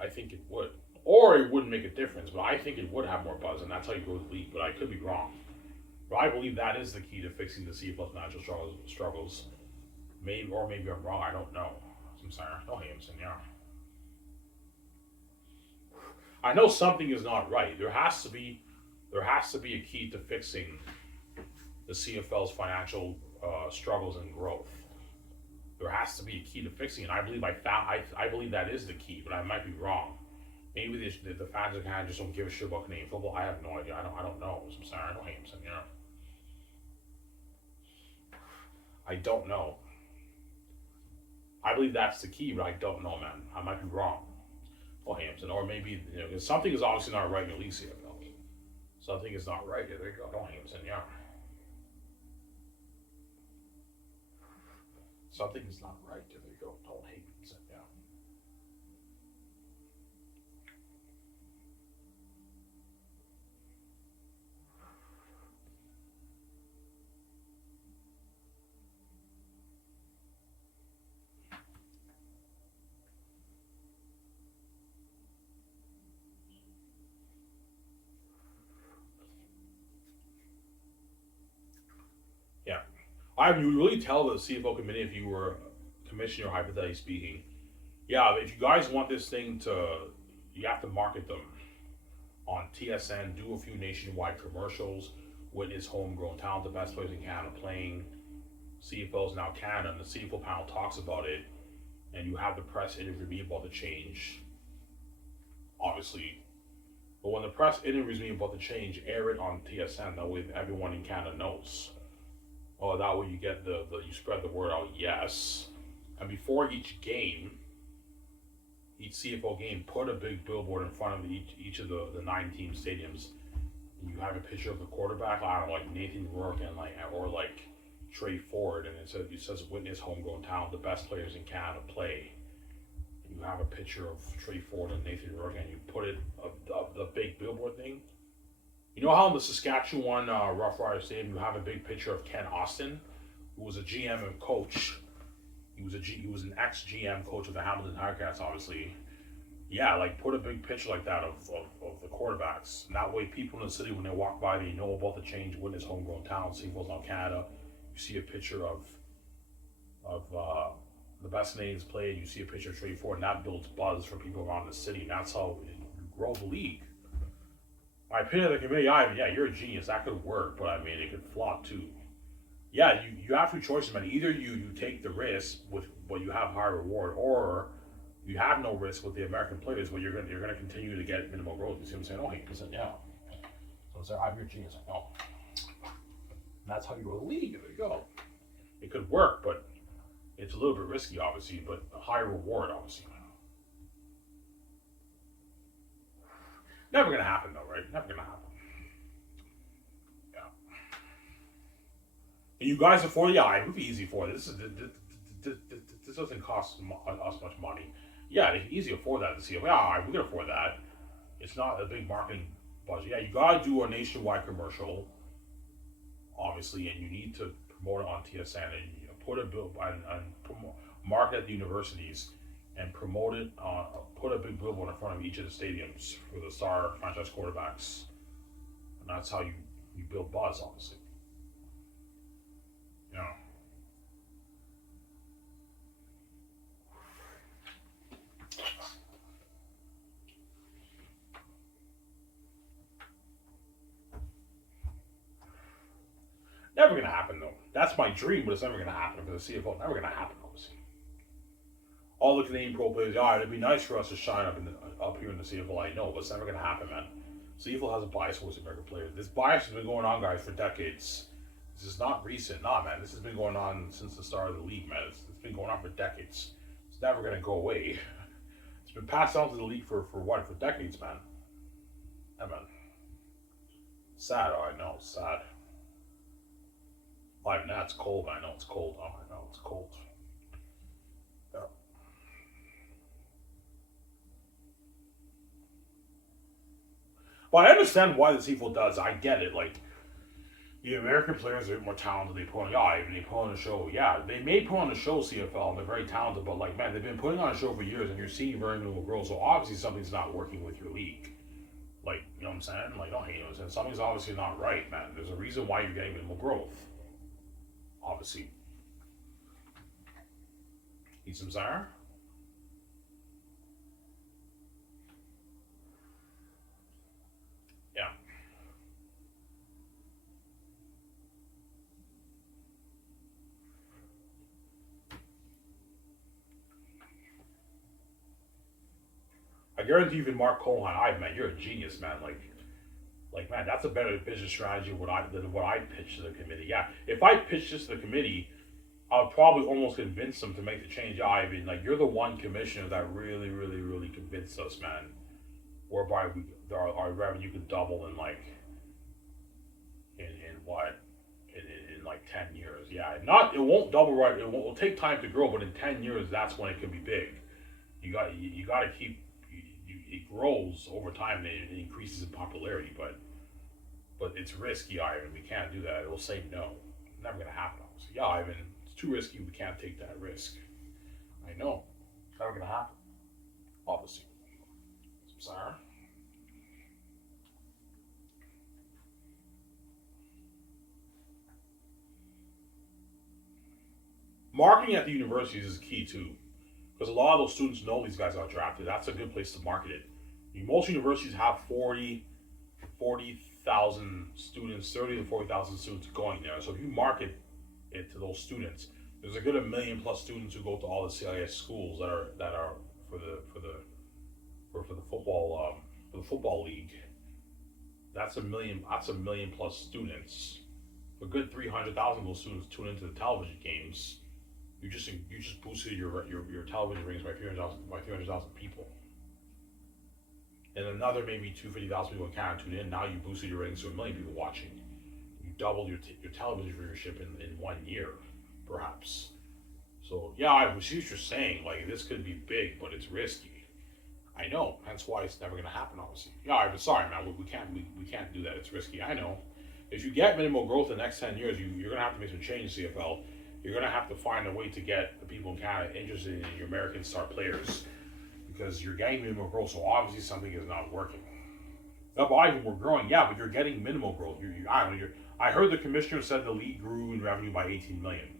I think it would. or it wouldn't make a difference. But I think it would have more buzz, and that's how you grow the league. But I could be wrong. But I believe that is the key to fixing the CFL's financial struggles. Maybe, or maybe I'm wrong. I don't know. I'm sorry. No, Hamson. Yeah. I know something is not right. There has to be a key to fixing the CFL's financial struggles and growth. There has to be a key to fixing it. I believe I believe that is the key, but I might be wrong. Maybe the fans kind of just don't give a shit about Canadian football. I have no idea. I don't know. I'm sorry. I don't Hamson. Yeah. I don't know. I believe that's the key, but I don't know, man. I might be wrong. Well, Hampton, or maybe because something is obviously not right in the league CFL. Something is not right. There you go. Don't Hampton, yeah. Something is not right. There you go. Don't Hampton, yeah. Yeah. You really tell the CFL committee if you were commissioner, hypothetically speaking. Yeah, if you guys want this thing you have to market them on TSN, do a few nationwide commercials, witness homegrown talent, the best players in Canada playing. CFL's now Canada, and the CFL panel talks about it, and you have the press interview me about the change, obviously. But when the press interviews me about the change, air it on TSN, that way everyone in Canada knows. Oh, that way you get you spread the word out, yes. And before each game, each CFL game, put a big billboard in front of each of the 9-team stadiums. And you have a picture of the quarterback, I don't know, like Nathan Rourke or Trey Ford, and it says witness homegrown talent, the best players in Canada play. And you have a picture of Trey Ford and Nathan Rourke, and you put it the big billboard thing. You know how in the Saskatchewan Rough Rider Stadium you have a big picture of Ken Austin, who was a GM and coach. He was an ex-GM coach of the Hamilton Tiger-Cats, obviously. Yeah, put a big picture like that of the quarterbacks. And that way people in the city, when they walk by, they know about the change, witness homegrown talent, CFL's now Canada. You see a picture of the best Canadians played, you see a picture of Trey Ford, and that builds buzz for people around the city, and that's how you grow the league. My opinion of the committee, yeah, you're a genius. That could work, but I mean, it could flop too. Yeah, you have two choices, man. Either you take the risk but you have high reward, or you have no risk with the American players, but you're gonna continue to get minimal growth. You see what I'm saying? Oh, he said, yeah. So it's I'm your genius. I know. And that's how you grow the league. There you go. It could work, but it's a little bit risky, obviously, but a high reward, obviously. Never gonna happen, though, right? Never gonna happen. Yeah. And you guys afford? Yeah, it would be easy for this. This doesn't cost us much money. Yeah, they can easily afford that to see. Yeah, we can afford that. It's not a big marketing budget. Yeah, you gotta do a nationwide commercial, obviously, and you need to promote it on TSN and put a bill and market at the universities and promote it. Put a big billboard in front of each of the stadiums for the star franchise quarterbacks, and that's how you build buzz, obviously. Yeah. Never gonna happen though. That's my dream, but it's never gonna happen for the CFL. Never gonna happen, obviously. All the Canadian pro players, yeah, it'd be nice for us to shine up here in the CFL. I know, but it's never gonna happen, man. CFL has a bias towards American players. This bias has been going on, guys, for decades. This is not recent, nah, man. This has been going on since the start of the league, man. It's been going on for decades. It's never gonna go away. It's been passed down to the league for what? For decades, man. Yeah, man. Sad, oh, I know, sad. Like, now it's cold. I know it's cold. Oh, I know it's cold. Yeah. Well, I understand why the CFL does. I get it. The American players are more talented. They put on, yeah, even they put on a show. Yeah, they may put on a show, CFL, and they're very talented, but like, man, they've been putting on a show for years, and you're seeing very minimal growth. So obviously something's not working with your league. Like, you know what I'm saying? Like, don't hate it. Something's obviously not right, man. There's a reason why you're getting minimal growth. Obviously. Need some Zara? Yeah. I guarantee even Mark Cohen, man, you're a genius, man. Like, man, that's a better business strategy than what I pitched to the committee. Yeah, if I pitched this to the committee, I would probably almost convince them to make the change. Yeah, I mean, like, you're the one commissioner that really, really, really convinced us, man. Whereby our revenue could double in like in what in like 10 years. Yeah, not it won't double right. It'll take time to grow, but in 10 years, that's when it can be big. You got to keep it grows over time and it increases in popularity, but it's risky, Ivan. We can't do that. It will say no. Never gonna happen. Obviously. Yeah, Ivan. It's too risky. We can't take that risk. I know. Never gonna happen. Obviously. Some Sarah. Marketing at the universities is key too, because a lot of those students know these guys got drafted. That's a good place to market it. I mean, most universities have 40,000 students, 30 to 40,000 students going there. So if you market it to those students, there's a good 1 million plus students who go to all the CIS schools that are for the football for the football league. That's a million. That's 1 million plus students. A good 300,000 of those students tune into the television games. You just boosted your television ratings by 300,000 people, and another maybe 250,000 people in Canada tune in. Now you boosted your ratings to 1 million people watching. You doubled your television viewership in 1 year, perhaps. So yeah, I see what you're saying. Like this could be big, but it's risky. I know. Hence why it's never going to happen. Obviously, yeah. I'm sorry, man. We can't do that. It's risky. I know. If you get minimal growth in the next 10 years, you're going to have to make some changes, CFL. You're going to have to find a way to get the people in Canada interested in your American star players because you're getting minimal growth. So obviously something is not working. No, but Ivan, we're growing. Yeah, but you're getting minimal growth. I heard the commissioner said the league grew in revenue by 18 million.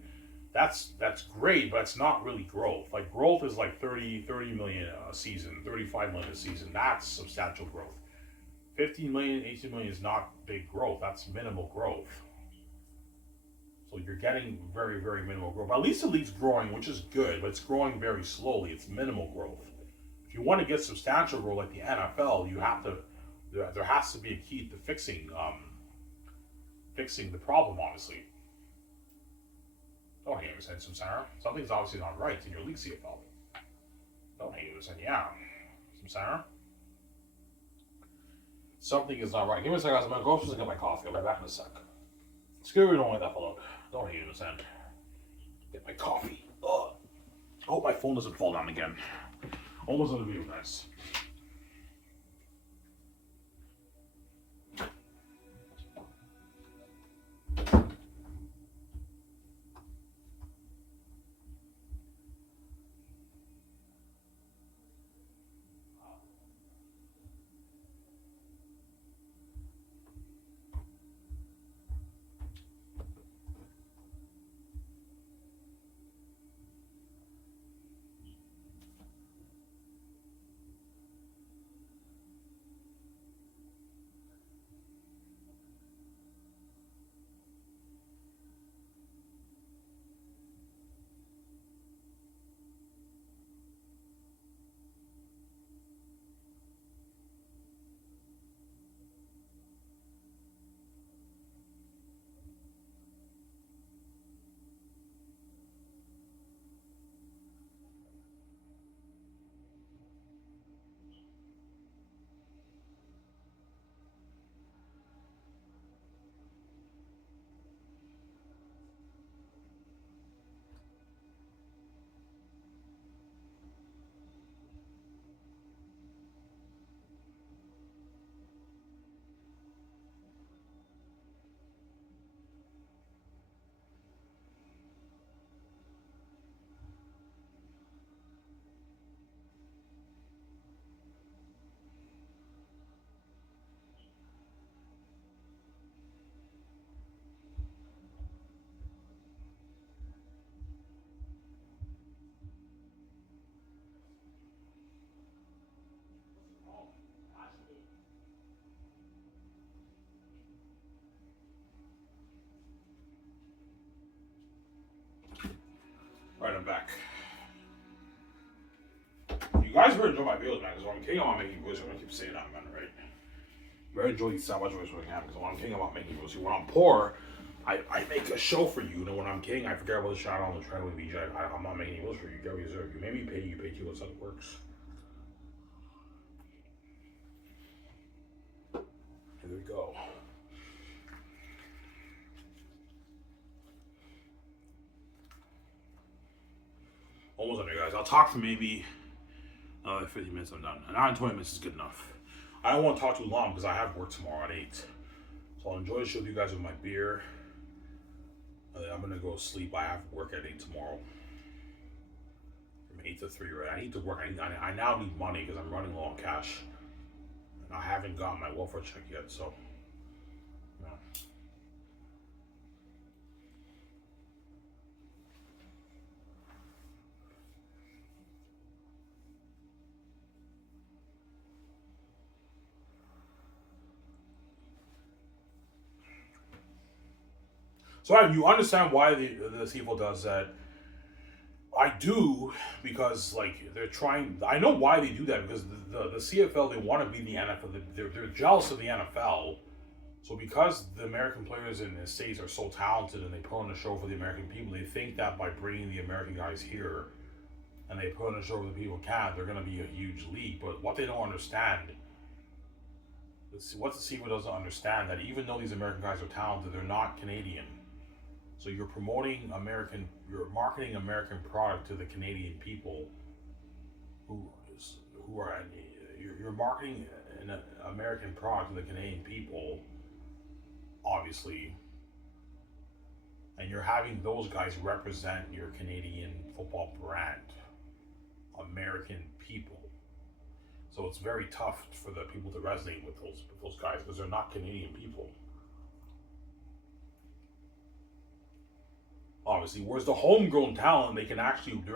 That's great, but it's not really growth. Like growth is like 30 million a season, 35 million a season. That's substantial growth. 15 million, 18 million is not big growth. That's minimal growth. So you're getting very, very minimal growth. At least the league's growing, which is good, but it's growing very slowly. It's minimal growth. If you want to get substantial growth like the NFL, you have to. There has to be a key to fixing the problem. Obviously. Don't hate it, some Sarah. Something's obviously not right in your league CFL. Don't hate it, yeah. Some Sarah. Something is not right. Give me a second, guys. I'm gonna go upstairs and get my coffee. I'll be back in a sec. Scary, don't let that fall out. Don't hate it, get my coffee. Ugh. I hope my phone doesn't fall down again. Almost on the video, guys. back. You guys better enjoy my videos, man, because when I'm king, I'm making videos. I'm gonna keep saying that, man, right? Better enjoy these sandwich videos when I can, because when I'm king, I'm not making videos. When I'm poor, I make a show for you. And when I'm king, I forget about the shot on the trend with BJ. I'm not making videos for you. Get what you deserve. You maybe you pay too. That's how it works. Here we go. Almost done, guys. I'll talk for maybe 50 minutes. I'm done. An hour and 20 minutes is good enough. I don't want to talk too long because I have work tomorrow at 8. So I'll enjoy the show with you guys with my beer. And then I'm going to go sleep. I have work at 8 tomorrow. From 8 to 3, right? I need to work. I now need money because I'm running low on cash. And I haven't gotten my welfare check yet, so... Yeah. So you understand why the CFL does that. I do, because like they're trying. I know why they do that, because the CFL, they want to be the NFL. They're jealous of the NFL. So because the American players in the States are so talented and they put on a show for the American people, they think that by bringing the American guys here and they put on a show for the people in Canada, they're going to be a huge league. But what they don't understand, what the CFL doesn't understand, that even though these American guys are talented, they're not Canadian. So you're promoting you're marketing American product to the Canadian people who are, you're marketing an American product to the Canadian people, obviously, and you're having those guys represent your Canadian football brand, American people. So it's very tough for the people to resonate with those guys because they're not Canadian people. Obviously, whereas the homegrown talent, they're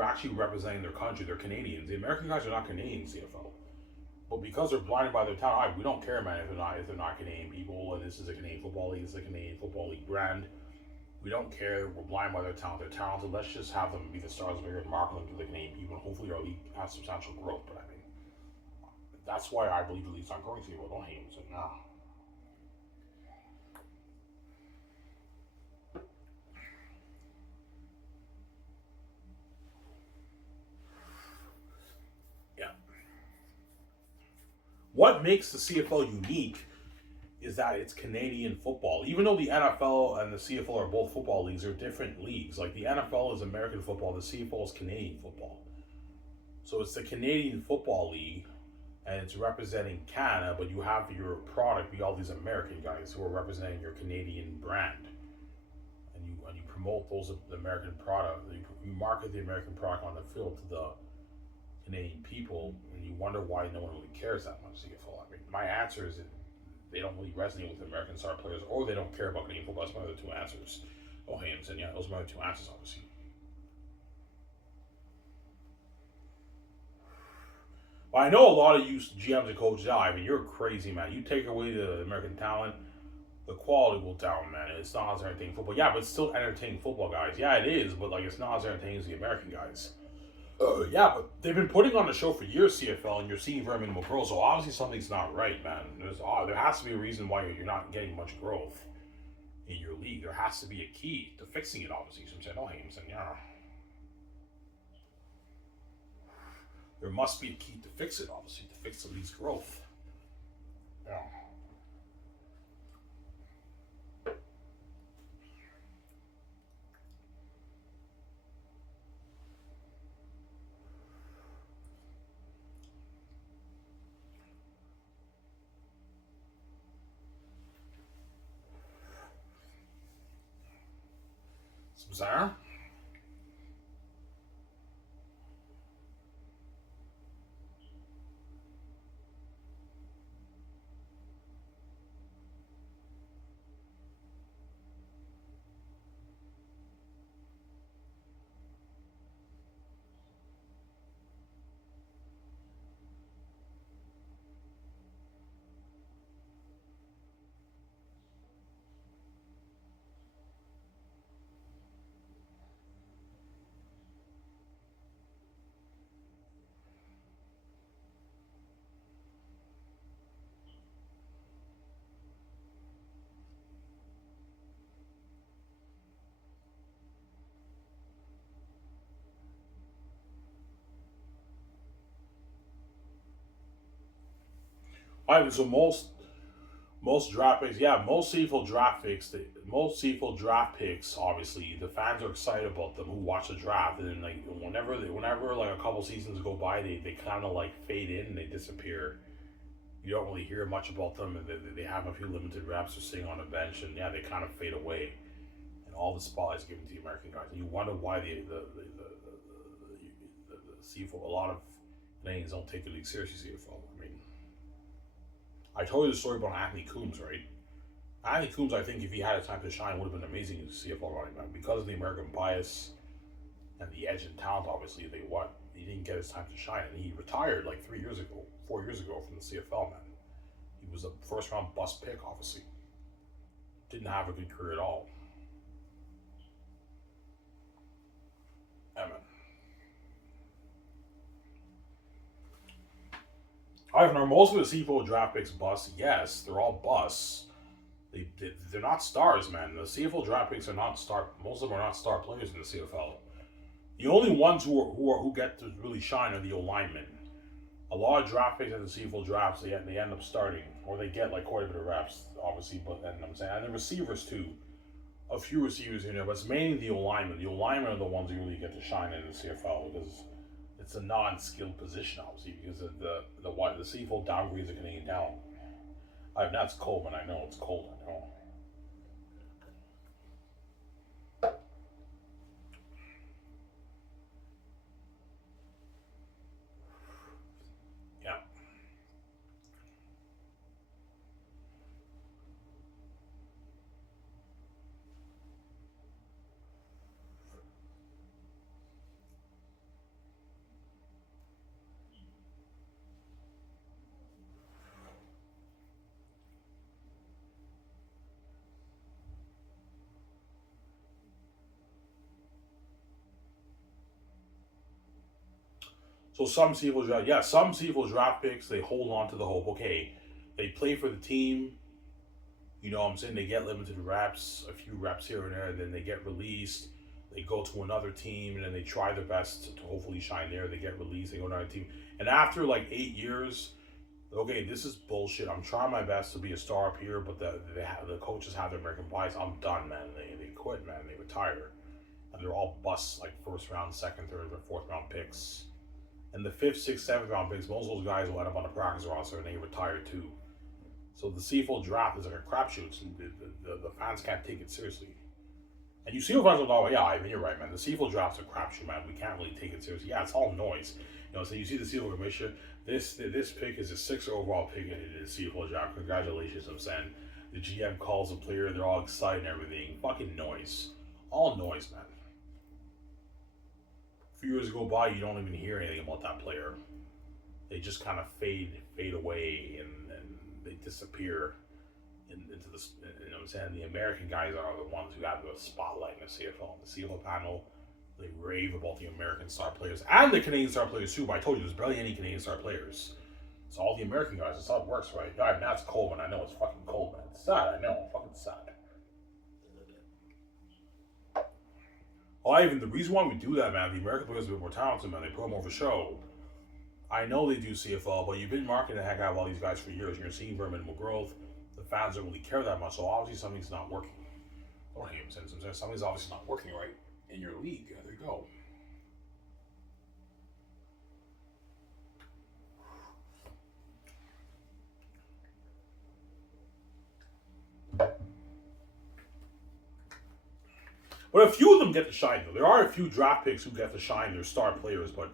actually representing their country. They're Canadians. The American guys are not Canadian CFL, but because they're blinded by their talent, we don't care, man. If they're not Canadian people, and this is a Canadian football league, it's a Canadian football league brand. We don't care. We're blind by their talent. They're talented. Let's just have them be the stars of the year and market them to the Canadian people, and hopefully our league has substantial growth. But I mean, that's why I believe the league's not growing. People don't hate him. So no. What makes the CFL unique is that it's Canadian football. Even though the NFL and the CFL are both football leagues, they're different leagues. Like the NFL is American football, the CFL is Canadian football. So it's the Canadian Football League, and it's representing Canada, but you have your product be all these American guys who are representing your Canadian brand. And you promote the American product. You market the American product on the field to the Canadian people, and you wonder why no one really cares that much CFL. I mean, my answer is that they don't really resonate with American star players, or they don't care about Canadian football. That's my other two answers. Oh, Hams, and yeah, those are my other two answers, obviously. But I know a lot of you GMs and coaches now. I mean, you're crazy, man. You take away the American talent, the quality will down, man. It's not as entertaining football. Yeah, but it's still entertaining football, guys. Yeah, it is, but like it's not as entertaining as the American guys. Yeah, but they've been putting on the show for years, CFL, and you're seeing very minimal growth. So obviously something's not right, man. There has to be a reason why you're not getting much growth in your league. There has to be a key to fixing it, obviously. So I'm saying, I'm saying, yeah. There must be a key to fix it, obviously, to fix the league's growth. Yeah. Bizarre. Ivan, so most draft picks, yeah, most CFL draft picks, most CFL draft picks, obviously, the fans are excited about them who watch the draft, and then like whenever like a couple seasons go by, they kind of like fade in and they disappear. You don't really hear much about them, and they have a few limited reps or sitting on a bench, and yeah, they kind of fade away, and all the spotlight's given to the American guys, and you wonder why the CFL, a lot of Canadians don't take the league seriously. CFL, I mean, I told you the story about Anthony Coombs, right? Anthony Coombs, I think, if he had a time to shine, would have been amazing as a CFL running back because of the American bias and the edge and talent. Obviously, he didn't get his time to shine, and he retired like 3 years ago, 4 years ago from the CFL. Man, he was a first round bust pick. Obviously, didn't have a good career at all. Yeah, man. I don't know. Most of the CFL draft picks bust. Yes, they're all busts. They're not stars, man. The CFL draft picks are not star. Most of them are not star players in the CFL. The only ones who get to really shine are the O linemen. A lot of draft picks at the CFL drafts, they end up starting, or they get like quite a bit of reps, obviously. But then I'm saying, and the receivers too, a few receivers in there, but it's mainly the O linemen. The O linemen are the ones who really get to shine in the CFL because it's a non-skilled position, obviously, because of the CFL downgrades the Canadian talent. That's cold, man. I know it's cold. I know. Yeah. So some CFL draft picks, they hold on to the hope. Okay, they play for the team. You know what I'm saying? They get limited reps, a few reps here and there, and then they get released. They go to another team, and then they try their best to hopefully shine there. They get released, they go to another team. And after like 8 years, okay, this is bullshit. I'm trying my best to be a star up here, but the coaches have their American bias. I'm done, man. They quit, man. They retire. And they're all busts, like first round, second, third, or fourth round picks. And the fifth, sixth, seventh round picks, most of those guys will end up on the practice roster and they retire too. So the CFL draft is like a crapshoot. The fans can't take it seriously. And you CFL fans will know, yeah, I mean, you're right, man. The CFL draft's a crapshoot, man. We can't really take it seriously. Yeah, it's all noise. So you see the CFL commission, this pick is a 6th overall pick in the CFL draft. Congratulations, I'm saying. The GM calls a player, they're all excited and everything. Fucking noise. All noise, man. A few years go by, you don't even hear anything about that player. They just kind of fade away, and they disappear into the. You know what I'm saying? The American guys are the ones who have the spotlight in the CFL. The CFL panel, they rave about the American star players and the Canadian star players too. But I told you, there's barely any Canadian star players. It's all the American guys. That's how it works, right? Yeah, that's cold, man. I know it's fucking cold, man. It's sad. I know, fucking sad. Well, even the reason why we do that, man, the American players are a bit more talented, man. They put them over show. I know they do CFL, but you've been marketing the heck out of all these guys for years. You're seeing very minimal growth. The fans don't really care that much, so obviously something's not working. I don't hate him since something's obviously not working right in your league. There you go. But a few of them get to shine, though. There are a few draft picks who get to shine. They're star players, but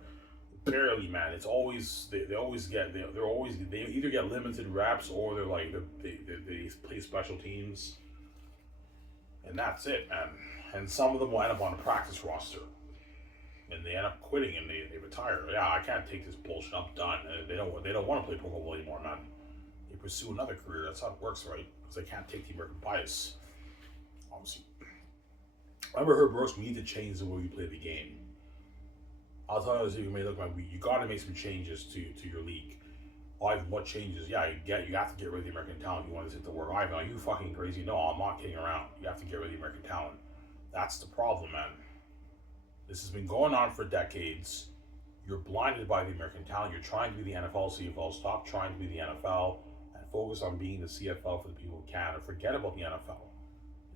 barely, man. It's always they always get they either get limited reps or they play special teams, and that's it, man. And some of them will end up on the practice roster, and they end up quitting and they retire. Yeah, I can't take this bullshit. I'm done. They don't want to play pro football anymore, man. They pursue another career. That's how it works, right? Because they can't take the American bias. Obviously, I ever heard Brooks, we need to change the way we play the game. I'll tell you, you may look like you got to make some changes to your league. Ivan, what changes? Yeah, you have to get rid of the American talent. You want to sit to work. Ivan, are you fucking crazy? No, I'm not kidding around. You have to get rid of the American talent. That's the problem, man. This has been going on for decades. You're blinded by the American talent. You're trying to be the NFL, CFL. Stop trying to be the NFL focus on being the CFL for the people of Canada. Forget about the NFL.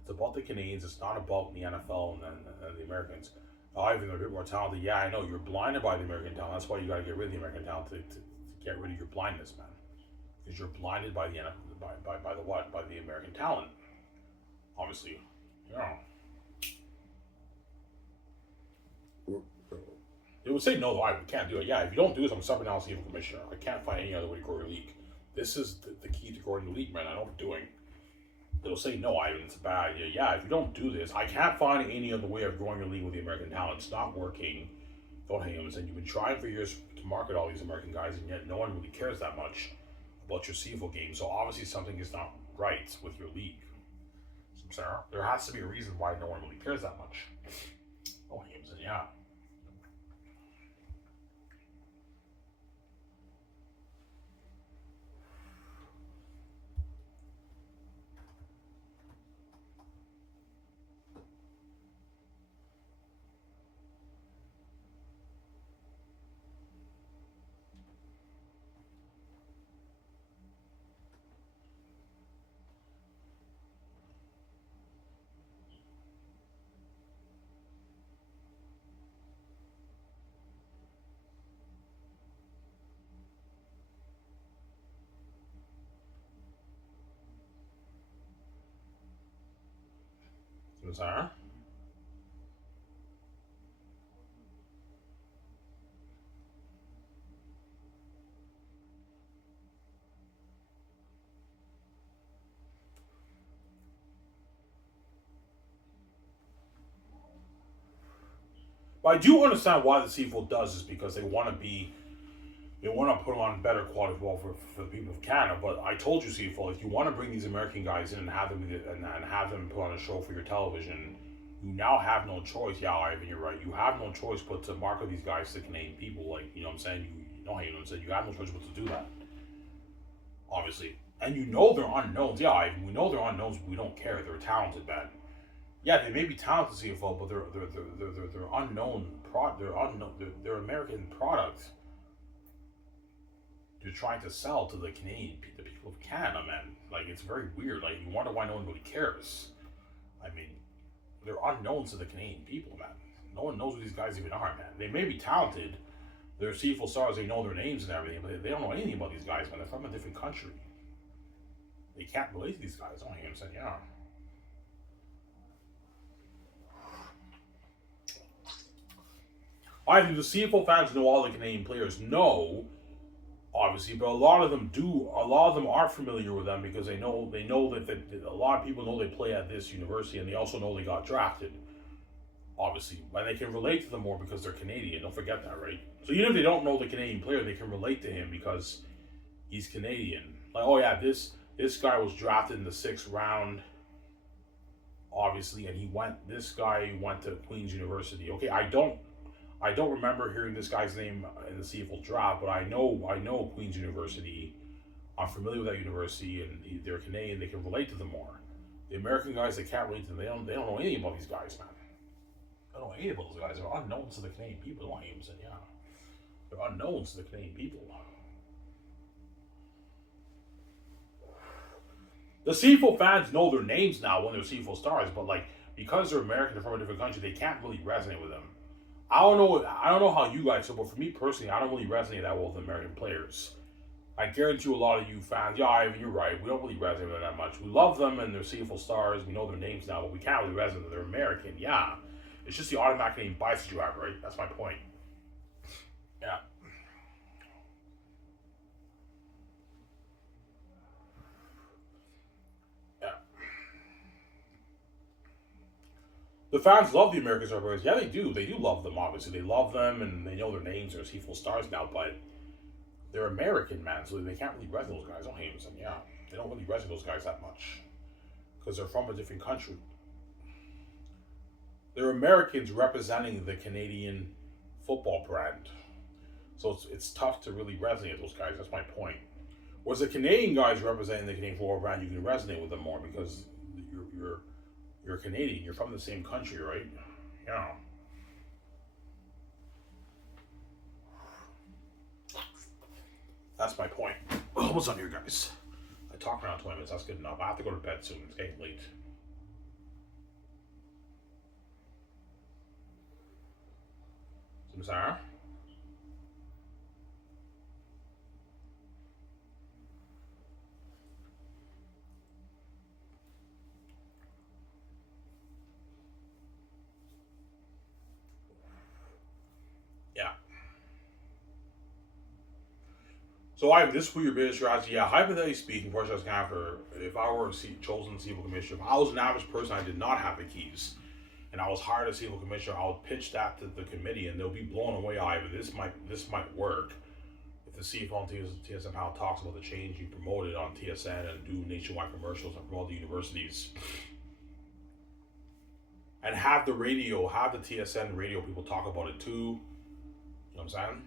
It's about the Canadians. It's not about the NFL and the Americans. Even they're a bit more talented. Yeah, I know you're blinded by the American talent. That's why you got to get rid of the American talent to get rid of your blindness, man. Because you're blinded by the by the what? By the American talent. Obviously, you know. They would say no, though. We can't do it. Yeah, if you don't do this, I'm subbing out CFL commissioner. I can't find any other way to grow your league. This is the key to growing the league, man. I know what I'm doing. They'll say no, Ivan. It's bad. Yeah, if you don't do this, I can't find any other way of growing your league with the American talent. It's not working. Don't hang them. And you've been trying for years to market all these American guys, and yet no one really cares that much about your CFL game. So obviously something is not right with your league. Sarah, there has to be a reason why no one really cares that much. Oh, Hames, yeah. Sarah? But I do understand why the CFL does this because they want to put on better quality football for the people of Canada. But I told you, CFL, if you want to bring these American guys in and have them put on a show for your television, you now have no choice. Yeah, Ivan, you're right. You have no choice but to market these guys to Canadian people. Like, you know what I'm saying? You know what I'm saying? You have no choice but to do that. Obviously. And you know they're unknowns. Yeah, Ivan, we know they're unknowns, but we don't care. They're talented, man. Yeah, they may be talented CFL, but they're unknown. They're American products. They're trying to sell to the people of Canada, man. Like, it's very weird. Like, you wonder why nobody cares. I mean, they're unknowns to the Canadian people, man. No one knows who these guys even are, man. They may be talented. They're CFL stars. They know their names and everything, but they don't know anything about these guys, man. They're from a different country. They can't relate to these guys. Oh, I'm saying, yeah. I think the CFL fans know all the Canadian players. No, obviously, but a lot of them do. A lot of them are familiar with them because they know that a lot of people know they play at this university, and they also know they got drafted. Obviously, and they can relate to them more because they're Canadian. Don't forget that, right? So even if they don't know the Canadian player, they can relate to him because he's Canadian. Like, oh yeah, this guy was drafted in the 6th round, obviously, and this guy went to Queen's University. Okay, I don't remember hearing this guy's name in the CFL draft, but I know Queen's University. I'm familiar with that university, and they're Canadian. They can relate to them more. The American guys, they can't relate to them. They don't know anything about these guys, man. They don't know anything about those guys. They're unknowns to the Canadian people. Don't even say, yeah. They're unknowns to the Canadian people. The CFL fans know their names now when they're CFL stars, but like because they're American, they're from a different country, they can't really resonate with them. I don't know how you guys feel, but for me personally, I don't really resonate that well with American players. I guarantee you a lot of you fans, yeah, Ivan, you're right. We don't really resonate with them that much. We love them and they're CFL stars. We know their names now, but we can't really resonate with them. They're American, yeah. It's just the automatic name bias that you have, right? That's my point. Yeah. Yeah. The fans love the American star players. Yeah, they do. They do love them, obviously. They love them and they know their names. They're CFL stars now, but they're American, man, so they can't really resonate those guys. Don't hate them, yeah. They don't really resonate those guys that much because they're from a different country. They're Americans representing the Canadian football brand. So it's tough to really resonate with those guys. That's my point. Whereas the Canadian guys representing the Canadian football brand, you can resonate with them more because you're Canadian. You're from the same country, right? Yeah. That's my point. Almost on here, guys. talk around 20 minutes. That's good enough. I have to go to bed soon. It's getting late. Sarah? Yeah. So I have this for your business strategy. Yeah, hypothetically speaking, first as after, if I were chosen CFL commissioner, if I was an average person, I did not have the keys, and I was hired as CFL commissioner, I would pitch that to the committee, and they'll be blown away. Either this might work if the CFL and TSN talks about the change you promoted on TSN and do nationwide commercials and promote the universities, and have the TSN radio people talk about it too. You know what I'm saying?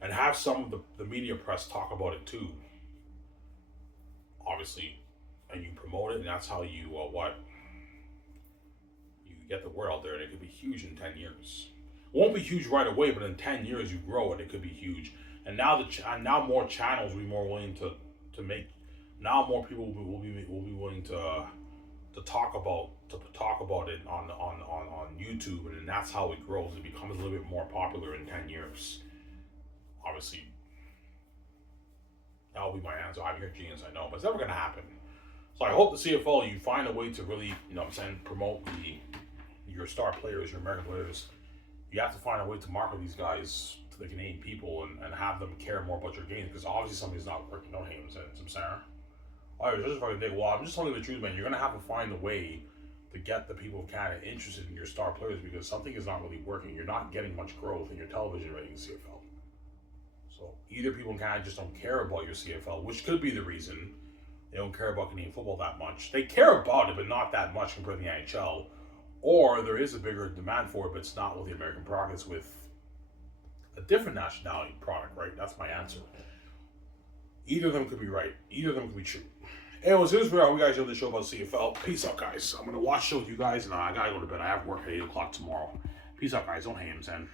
And have some of the media press talk about it too. Obviously, and you promote it, and that's how you you get the word out there, and it could be huge in 10 years. It won't be huge right away, but in 10 years you grow it, it could be huge. And now now more channels will be more willing to make. Now more people will be willing to talk about it on YouTube, and then that's how it grows. It becomes a little bit more popular in 10 years. Obviously, that'll be my answer. I'm your genius, I know, but it's never going to happen. So I hope the CFL, you find a way to really, promote your star players, your American players. You have to find a way to market these guys to the Canadian people and have them care more about your game, because obviously something's not working. Don't hate him, Sarah. All right, just fucking think. Well, I'm just telling you the truth, man. You're gonna have to find a way to get the people of Canada interested in your star players, because something is not really working. You're not getting much growth in your television ratings, CFL. So either people in Canada just don't care about your CFL, which could be the reason they don't care about Canadian football that much. They care about it, but not that much compared to the NHL. Or there is a bigger demand for it, but it's not with the American product. It's with a different nationality product, right? That's my answer. Either of them could be right. Either of them could be true. Anyways, here's where we guys know the show about CFL. Peace out, guys. I'm going to watch the show with you guys, and I got to go to bed. I have work at 8 o'clock tomorrow. Peace out, guys. Don't hate him, son.